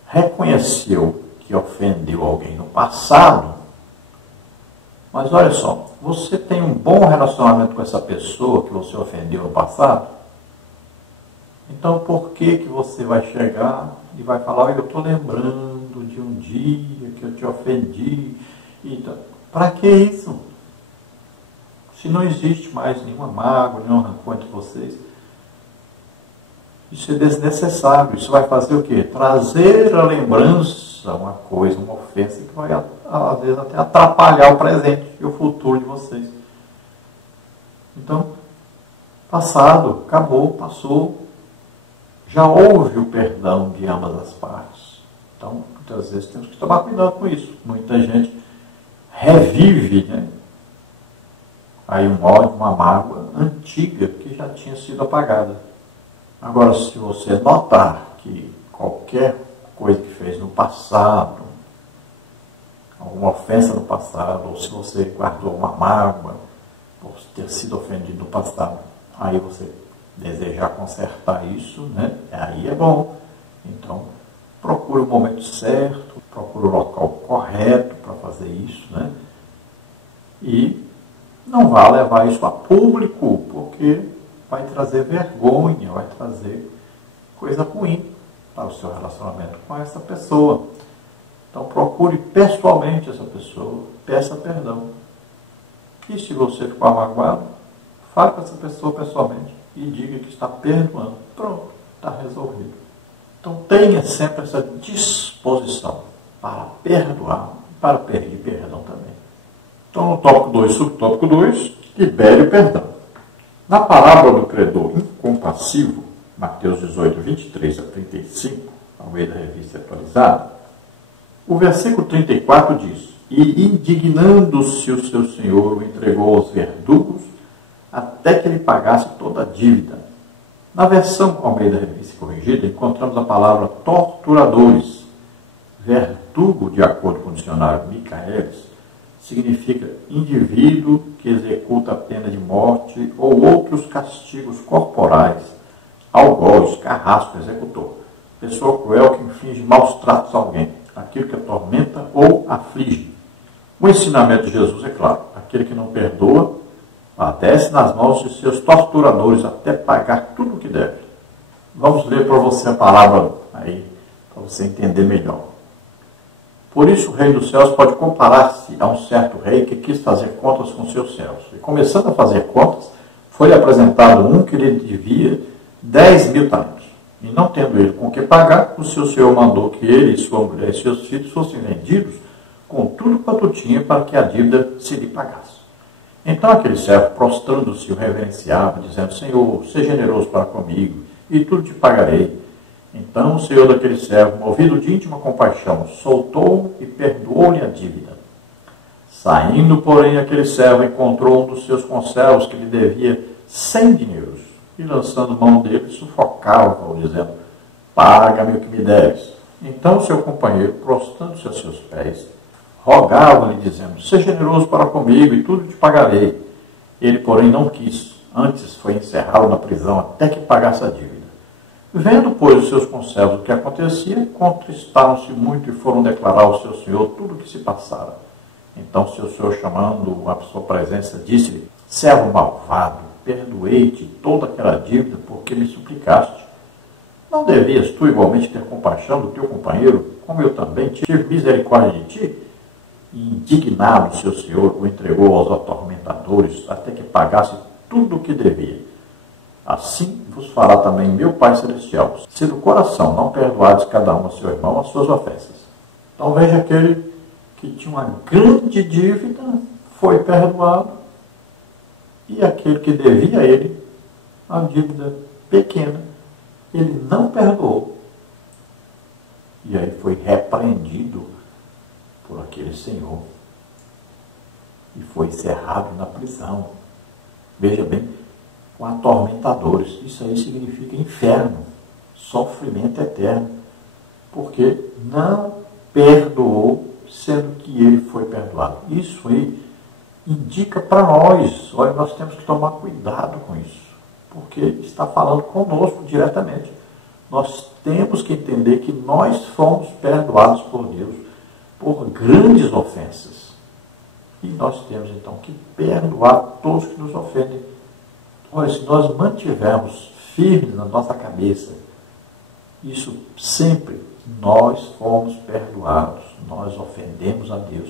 reconheceu que ofendeu alguém no passado, mas olha só, você tem um bom relacionamento com essa pessoa que você ofendeu no passado? Então por que você vai chegar e vai falar: olha, eu estou lembrando de um dia que eu te ofendi? Então, para que isso? Se não existe mais nenhuma mágoa, nenhum rancor entre vocês, isso é desnecessário. Isso vai fazer o quê? Trazer à lembrança uma coisa, uma ofensa que vai, às vezes, até atrapalhar o presente e o futuro de vocês. Então, passado, acabou, passou. Já houve o perdão de ambas as partes. Então, muitas vezes temos que tomar cuidado com isso. Muita gente revive, né? Aí um ódio, uma mágoa antiga que já tinha sido apagada. Agora, se você notar que qualquer coisa que fez no passado, alguma ofensa no passado, ou se você guardou uma mágoa por ter sido ofendido no passado, aí você desejar consertar isso, né? Aí é bom. Então, procure o momento certo, procure o local correto para fazer isso, né? E não vá levar isso a público, porque vai trazer vergonha, vai trazer coisa ruim para o seu relacionamento com essa pessoa. Então procure pessoalmente essa pessoa, peça perdão. E se você ficou magoado, fale com essa pessoa pessoalmente e diga que está perdoando. Pronto, está resolvido. Então tenha sempre essa disposição para perdoar e para pedir perdão também. Então no tópico 2, subtópico 2, libere o perdão. Na parábola do credor incompassivo, Mateus 18, 23 a 35, ao meio da revista atualizada, o versículo 34 diz: e indignando-se o seu senhor, o entregou aos verdugos, até que ele pagasse toda a dívida. Na versão ao meio da revista corrigida, encontramos a palavra torturadores. Verdugo, de acordo com o dicionário Michaelis, significa indivíduo que executa a pena de morte ou outro os castigos corporais, algoz, carrasco, executor, pessoa cruel que inflige maus tratos a alguém, aquilo que atormenta ou aflige. O ensinamento de Jesus é claro: aquele que não perdoa padece nas mãos de seus torturadores até pagar tudo o que deve. Vamos ler para você a palavra aí, para você entender melhor. Por isso o Rei dos Céus pode comparar-se a um certo rei que quis fazer contas com seus servos. E começando a fazer contas, foi-lhe apresentado um que lhe devia 10.000 talentos. E não tendo ele com que pagar, o seu senhor mandou que ele, sua mulher e seus filhos fossem vendidos com tudo quanto tinha para que a dívida se lhe pagasse. Então aquele servo, prostrando-se, o reverenciava, dizendo: Senhor, seja generoso para comigo, e tudo te pagarei. Então o senhor daquele servo, movido de íntima compaixão, soltou e perdoou-lhe a dívida. Saindo, porém, aquele servo encontrou um dos seus conservos que lhe devia 100 dinheiros, e lançando mão dele, sufocava-o, dizendo: Paga-me o que me deves. Então o seu companheiro, prostrando-se a seus pés, rogava-lhe, dizendo: Seja generoso para comigo, e tudo te pagarei. Ele, porém, não quis, antes foi encerrá-lo na prisão até que pagasse a dívida. Vendo, pois, os seus conservos o que acontecia, contristaram-se muito e foram declarar ao seu senhor tudo o que se passara. Então seu senhor, chamando-o à sua presença, disse-lhe: Servo malvado, perdoei-te toda aquela dívida porque me suplicaste. Não devias tu igualmente ter compaixão do teu companheiro, como eu também tive misericórdia de ti? E indignado seu senhor o entregou aos atormentadores até que pagasse tudo o que devia. Assim vos fará também meu Pai Celestial, se do coração não perdoardes cada um a seu irmão as suas ofensas. Então veja, aquele que tinha uma grande dívida foi perdoado, e aquele que devia a ele a dívida pequena, ele não perdoou. E aí foi repreendido por aquele senhor e foi encerrado na prisão. Veja bem, com atormentadores. Isso aí significa inferno, sofrimento eterno, porque não perdoou, sendo que ele foi perdoado. Isso aí indica para nós: olha, nós temos que tomar cuidado com isso, porque está falando conosco diretamente. Nós temos que entender que nós fomos perdoados por Deus por grandes ofensas, e nós temos então que perdoar todos que nos ofendem. Olha, se nós mantivermos firmes na nossa cabeça isso sempre: nós fomos perdoados, nós ofendemos a Deus,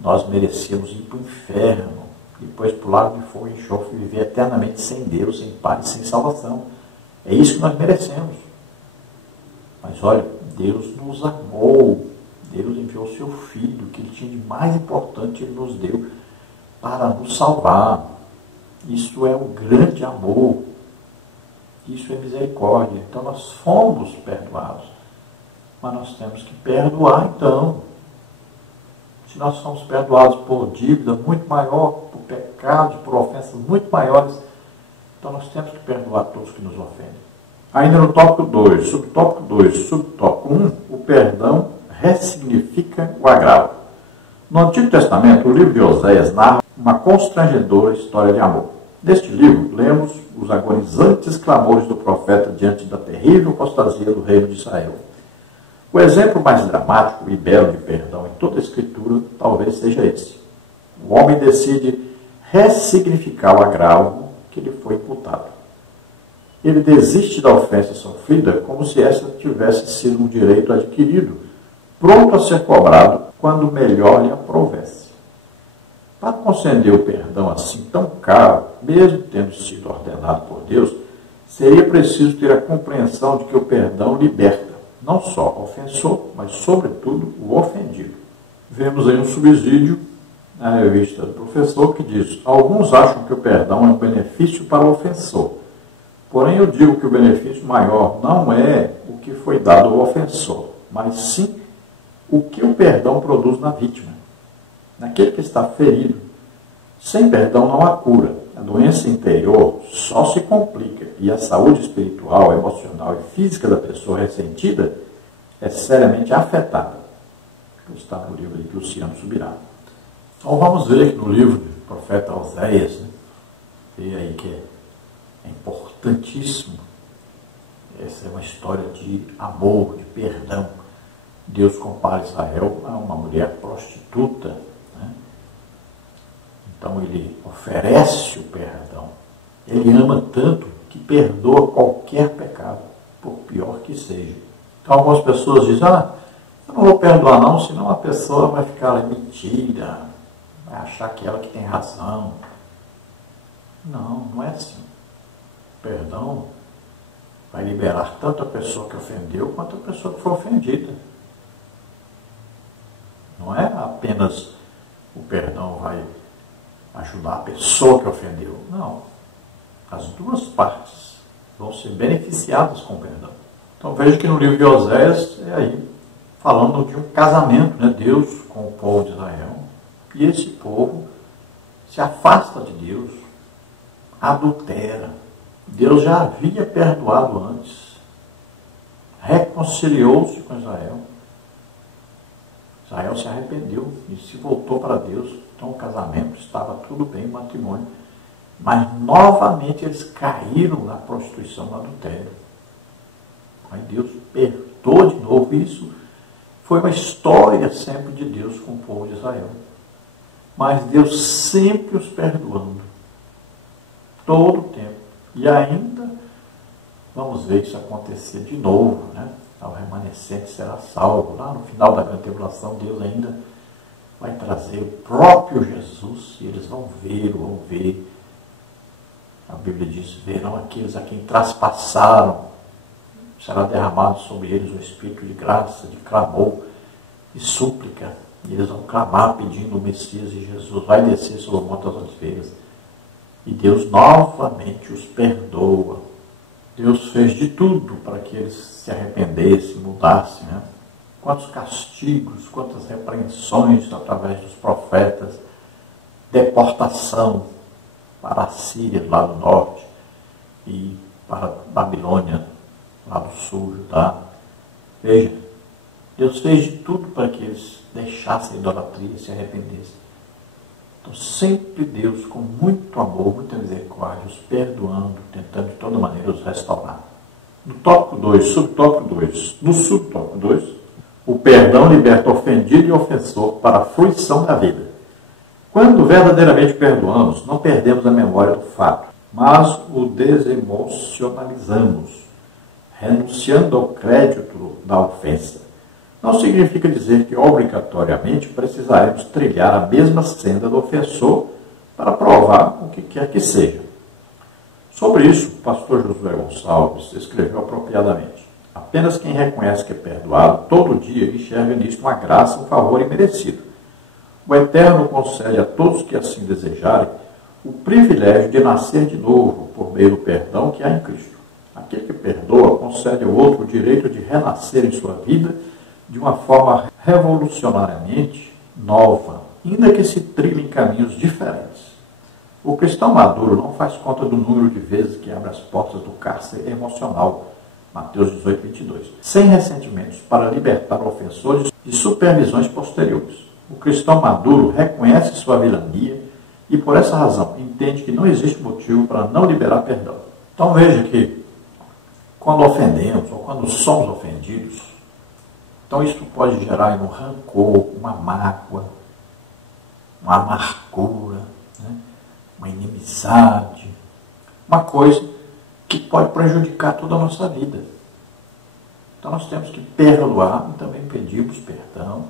nós merecemos ir para o inferno, depois para o lago de fogo e enxofre, viver eternamente sem Deus, sem paz, sem salvação. É isso que nós merecemos. Mas olha, Deus nos amou, Deus enviou o seu Filho, que ele tinha de mais importante, ele nos deu para nos salvar. Isso é o grande amor, isso é misericórdia. Então nós fomos perdoados, mas nós temos que perdoar então. Se nós somos perdoados por dívida muito maior, por pecados, por ofensas muito maiores, então nós temos que perdoar todos que nos ofendem. Ainda no tópico 2, subtópico 2, subtópico 1, o perdão ressignifica o agravo. No Antigo Testamento, o livro de Oséias narra uma constrangedora história de amor. Neste livro, lemos os agonizantes clamores do profeta diante da terrível apostasia do reino de Israel. O exemplo mais dramático e belo de perdão em toda a Escritura talvez seja esse. O homem decide ressignificar o agravo que lhe foi imputado. Ele desiste da ofensa sofrida como se essa tivesse sido um direito adquirido, pronto a ser cobrado quando melhor lhe aprovesse. Para conceder o perdão assim tão caro, mesmo tendo sido ordenado por Deus, seria preciso ter a compreensão de que o perdão liberta não só o ofensor, mas sobretudo o ofendido. Vemos aí um subsídio na revista do professor que diz: alguns acham que o perdão é um benefício para o ofensor. Porém, eu digo que o benefício maior não é o que foi dado ao ofensor, mas sim o que o perdão produz na vítima, naquele que está ferido. Sem perdão não há cura. A doença interior só se complica e a saúde espiritual, emocional e física da pessoa ressentida é seriamente afetada. Está no livro de Luciano Subirá. Então vamos ver que no livro do profeta Oséias, vê aí que É importantíssimo. Essa é uma história de amor, de perdão. Deus compara Israel a uma mulher prostituta, né? Então ele oferece o perdão. Ele ama tanto que perdoa qualquer pecado, por pior que seja. Então algumas pessoas dizem, eu não vou perdoar não, senão a pessoa vai ficar mentira, vai achar que ela que tem razão. Não, não é assim. O perdão vai liberar tanto a pessoa que ofendeu, quanto a pessoa que foi ofendida. Não é apenas o perdão vai ajudar a pessoa que ofendeu. Não. As duas partes vão ser beneficiadas com o perdão. Então veja que no livro de Oséias é aí falando de um casamento, né? Deus com o povo de Israel. E esse povo se afasta de Deus, adultera. Deus já havia perdoado antes. Reconciliou-se com Israel. Israel se arrependeu e se voltou para Deus. Então o casamento estava tudo bem, o matrimônio. Mas novamente eles caíram na prostituição, no adultério. Aí Deus perdoou de novo. Isso foi uma história sempre de Deus com o povo de Israel. Mas Deus sempre os perdoando. Todo o tempo. E ainda vamos ver isso acontecer de novo, né? O remanescente será salvo. Lá no final da grande tribulação, Deus ainda vai trazer o próprio Jesus e eles vão ver. A Bíblia diz, verão aqueles a quem traspassaram. Será derramado sobre eles o Espírito de graça, de clamor e súplica. E eles vão clamar pedindo o Messias e Jesus vai descer sobre o Monte das Oliveiras. E Deus novamente os perdoa. Deus fez de tudo para que eles se arrependessem, mudassem, né? Quantos castigos, quantas repreensões através dos profetas, deportação para a Síria, lá do norte, e para a Babilônia, lá do sul, Judá. Veja, Deus fez de tudo para que eles deixassem a idolatria e se arrependessem. Então, sempre Deus, com muito amor, muita misericórdia, os perdoando, tentando de toda maneira os restaurar. No tópico 2, subtópico 2. No subtópico 2, o perdão liberta ofendido e ofensor para a fruição da vida. Quando verdadeiramente perdoamos, não perdemos a memória do fato, mas o desemocionalizamos, renunciando ao crédito da ofensa. Não significa dizer que obrigatoriamente precisaremos trilhar a mesma senda do ofensor para provar o que quer que seja. Sobre isso, o pastor Josué Gonçalves escreveu apropriadamente: apenas quem reconhece que é perdoado todo dia enxerga nisso uma graça, um favor imerecido. O Eterno concede a todos que assim desejarem o privilégio de nascer de novo por meio do perdão que há em Cristo. Aquele que perdoa concede ao outro o direito de renascer em sua vida de uma forma revolucionariamente nova, ainda que se trilhe em caminhos diferentes. O cristão maduro não faz conta do número de vezes que abre as portas do cárcere emocional, Mateus 18, 22, sem ressentimentos, para libertar o ofensor de supervisões posteriores. O cristão maduro reconhece sua vilania e, por essa razão, entende que não existe motivo para não liberar perdão. Então veja que, quando ofendemos ou quando somos ofendidos, então isso pode gerar um rancor, uma mágoa, uma amargura, né? Uma inimizade, uma coisa que pode prejudicar toda a nossa vida. Então nós temos que perdoar e também pedirmos perdão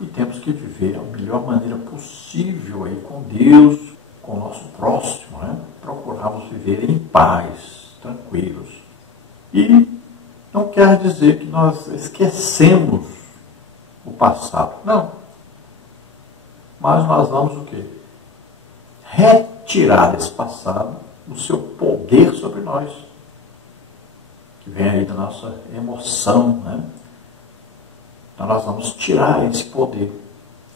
e temos que viver a melhor maneira possível aí com Deus, com o nosso próximo, né? Procurarmos viver em paz, tranquilos. E não quer dizer que nós esquecemos o passado. Não. Mas nós vamos o quê? Retirar desse passado o seu poder sobre nós. Que vem aí da nossa emoção, né? Então nós vamos tirar esse poder.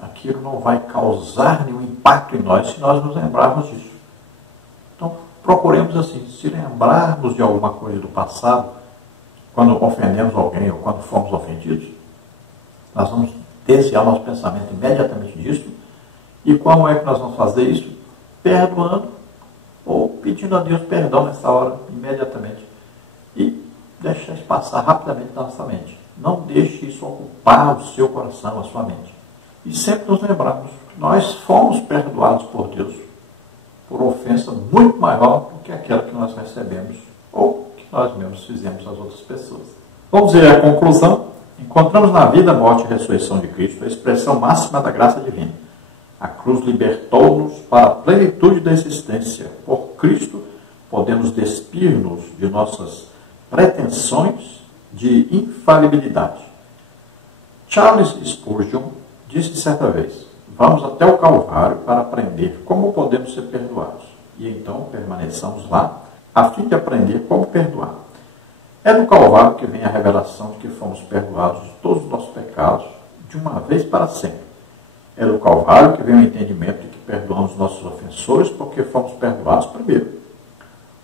Aquilo não vai causar nenhum impacto em nós se nós nos lembrarmos disso. Então procuremos assim, se lembrarmos de alguma coisa do passado, quando ofendemos alguém ou quando fomos ofendidos, nós vamos desviar nosso pensamento imediatamente disso. E como é que nós vamos fazer isso? Perdoando ou pedindo a Deus perdão nessa hora, imediatamente, e deixar isso passar rapidamente na nossa mente. Não deixe isso ocupar o seu coração, a sua mente. E sempre nos lembrarmos que nós fomos perdoados por Deus por ofensa muito maior do que aquela que nós recebemos ou que nós mesmos fizemos às outras pessoas. Vamos ver a conclusão. Encontramos na vida, morte e ressurreição de Cristo a expressão máxima da graça divina. A cruz libertou-nos para a plenitude da existência. Por Cristo, podemos despir-nos de nossas pretensões de infalibilidade. Charles Spurgeon disse certa vez: vamos até o Calvário para aprender como podemos ser perdoados. E então permaneçamos lá, a fim de aprender como perdoar. É no Calvário que vem a revelação de que fomos perdoados de todos os nossos pecados, de uma vez para sempre. É no Calvário que vem o entendimento de que perdoamos nossos ofensores, porque fomos perdoados primeiro.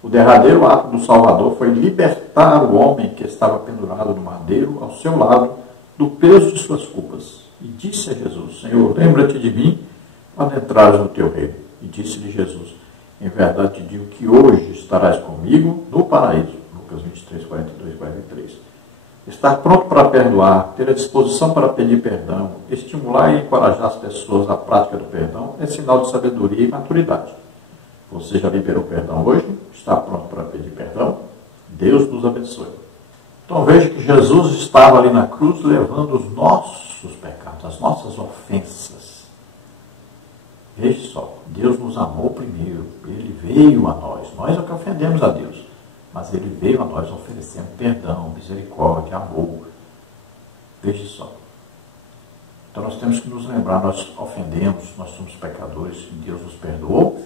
O derradeiro ato do Salvador foi libertar o homem que estava pendurado no madeiro ao seu lado do peso de suas culpas. E disse a Jesus: Senhor, lembra-te de mim quando entrares no teu reino. E disse-lhe Jesus: em verdade te digo que hoje estarás comigo no paraíso. Lucas 23, 42 e 43. Estar pronto para perdoar, ter a disposição para pedir perdão, estimular e encorajar as pessoas à prática do perdão é sinal de sabedoria e maturidade. Você já liberou perdão hoje? Está pronto para pedir perdão? Deus nos abençoe. Então veja que Jesus estava ali na cruz levando os nossos pecados, as nossas ofensas. Veja só, Deus nos amou primeiro, Ele veio a nós é que ofendemos a Deus, mas Ele veio a nós oferecendo perdão, misericórdia, amor. Veja só. Então nós temos que nos lembrar, nós ofendemos, nós somos pecadores e Deus nos perdoou,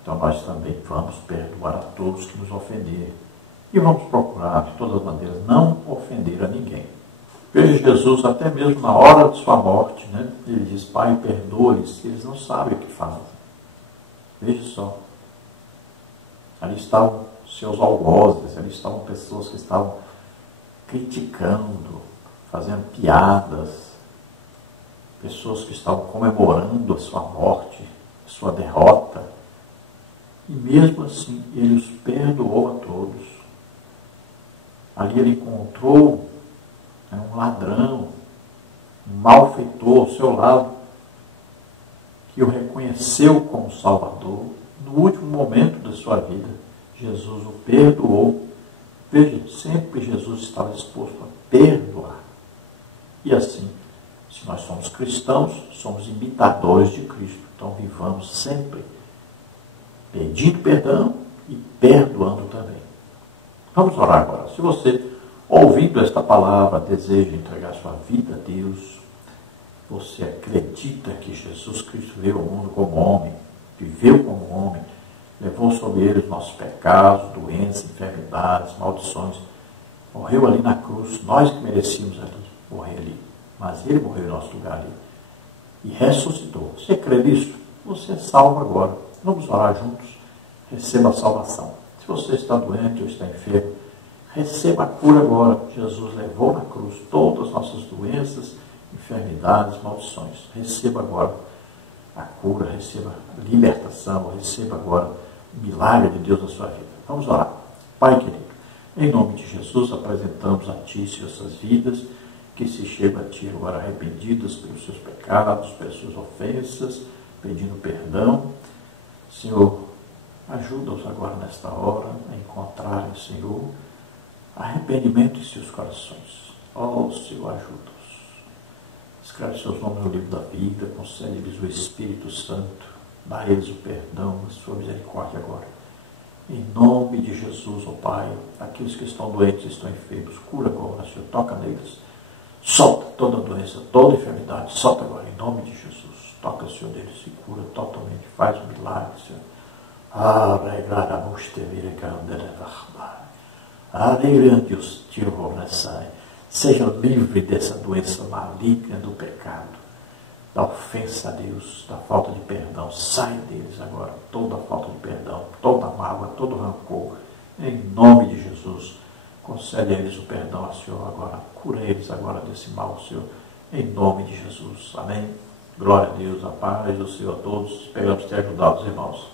então nós também vamos perdoar a todos que nos ofenderem. E vamos procurar, de todas as maneiras, não ofender a ninguém. Veja Jesus, até mesmo na hora de sua morte, né? Ele diz: Pai, perdoe-lhes, eles não sabem o que fazem. Veja só. Ali estavam seus algozes, ali estavam pessoas que estavam criticando, fazendo piadas, pessoas que estavam comemorando a sua morte, a sua derrota. E mesmo assim, Ele os perdoou a todos. Ali Ele encontrou um ladrão, um malfeitor ao seu lado, que o reconheceu como Salvador. No último momento da sua vida, Jesus o perdoou. Veja, sempre Jesus estava disposto a perdoar. E assim, se nós somos cristãos, somos imitadores de Cristo. Então vivamos sempre pedindo perdão e perdoando também. Vamos orar agora. Se você, ouvindo esta palavra, deseja entregar sua vida a Deus, você acredita que Jesus Cristo veio ao mundo como homem, viveu como homem, levou sobre ele os nossos pecados, doenças, enfermidades, maldições, morreu ali na cruz, nós que merecíamos ali, morrer ali, mas ele morreu em nosso lugar ali, e ressuscitou. Você crê nisso? Você é salvo agora. Vamos orar juntos. Receba a salvação. Se você está doente ou está enfermo, receba a cura agora. Jesus levou na cruz todas as nossas doenças, enfermidades, maldições. Receba agora a cura, receba a libertação, receba agora o milagre de Deus na sua vida. Vamos orar. Pai querido, em nome de Jesus, apresentamos a Ti essas vidas que se chegam a Ti agora arrependidas pelos seus pecados, pelas suas ofensas, pedindo perdão. Senhor, ajuda-os agora nesta hora a encontrarem, Senhor, arrependimento em seus corações. Ó Senhor, ajuda-os. Escreve seus nomes no livro da vida, concede-lhes o Espírito Santo, dá a eles o perdão, a sua misericórdia agora. Em nome de Jesus, ó Pai, aqueles que estão doentes, estão enfermos, cura agora, Senhor, toca neles. Solta toda doença, toda enfermidade, solta agora, em nome de Jesus. Toca, Senhor, deles e cura totalmente, faz um milagre, Senhor. Seja livre dessa doença maligna do pecado, da ofensa a Deus, da falta de perdão. Sai deles agora toda a falta de perdão, toda a mágoa, todo o rancor. Em nome de Jesus, concede a eles o perdão, Senhor, agora. Cura eles agora desse mal, Senhor. Em nome de Jesus. Amém. Glória a Deus, a paz do Senhor a todos. Esperamos ter ajudado os irmãos.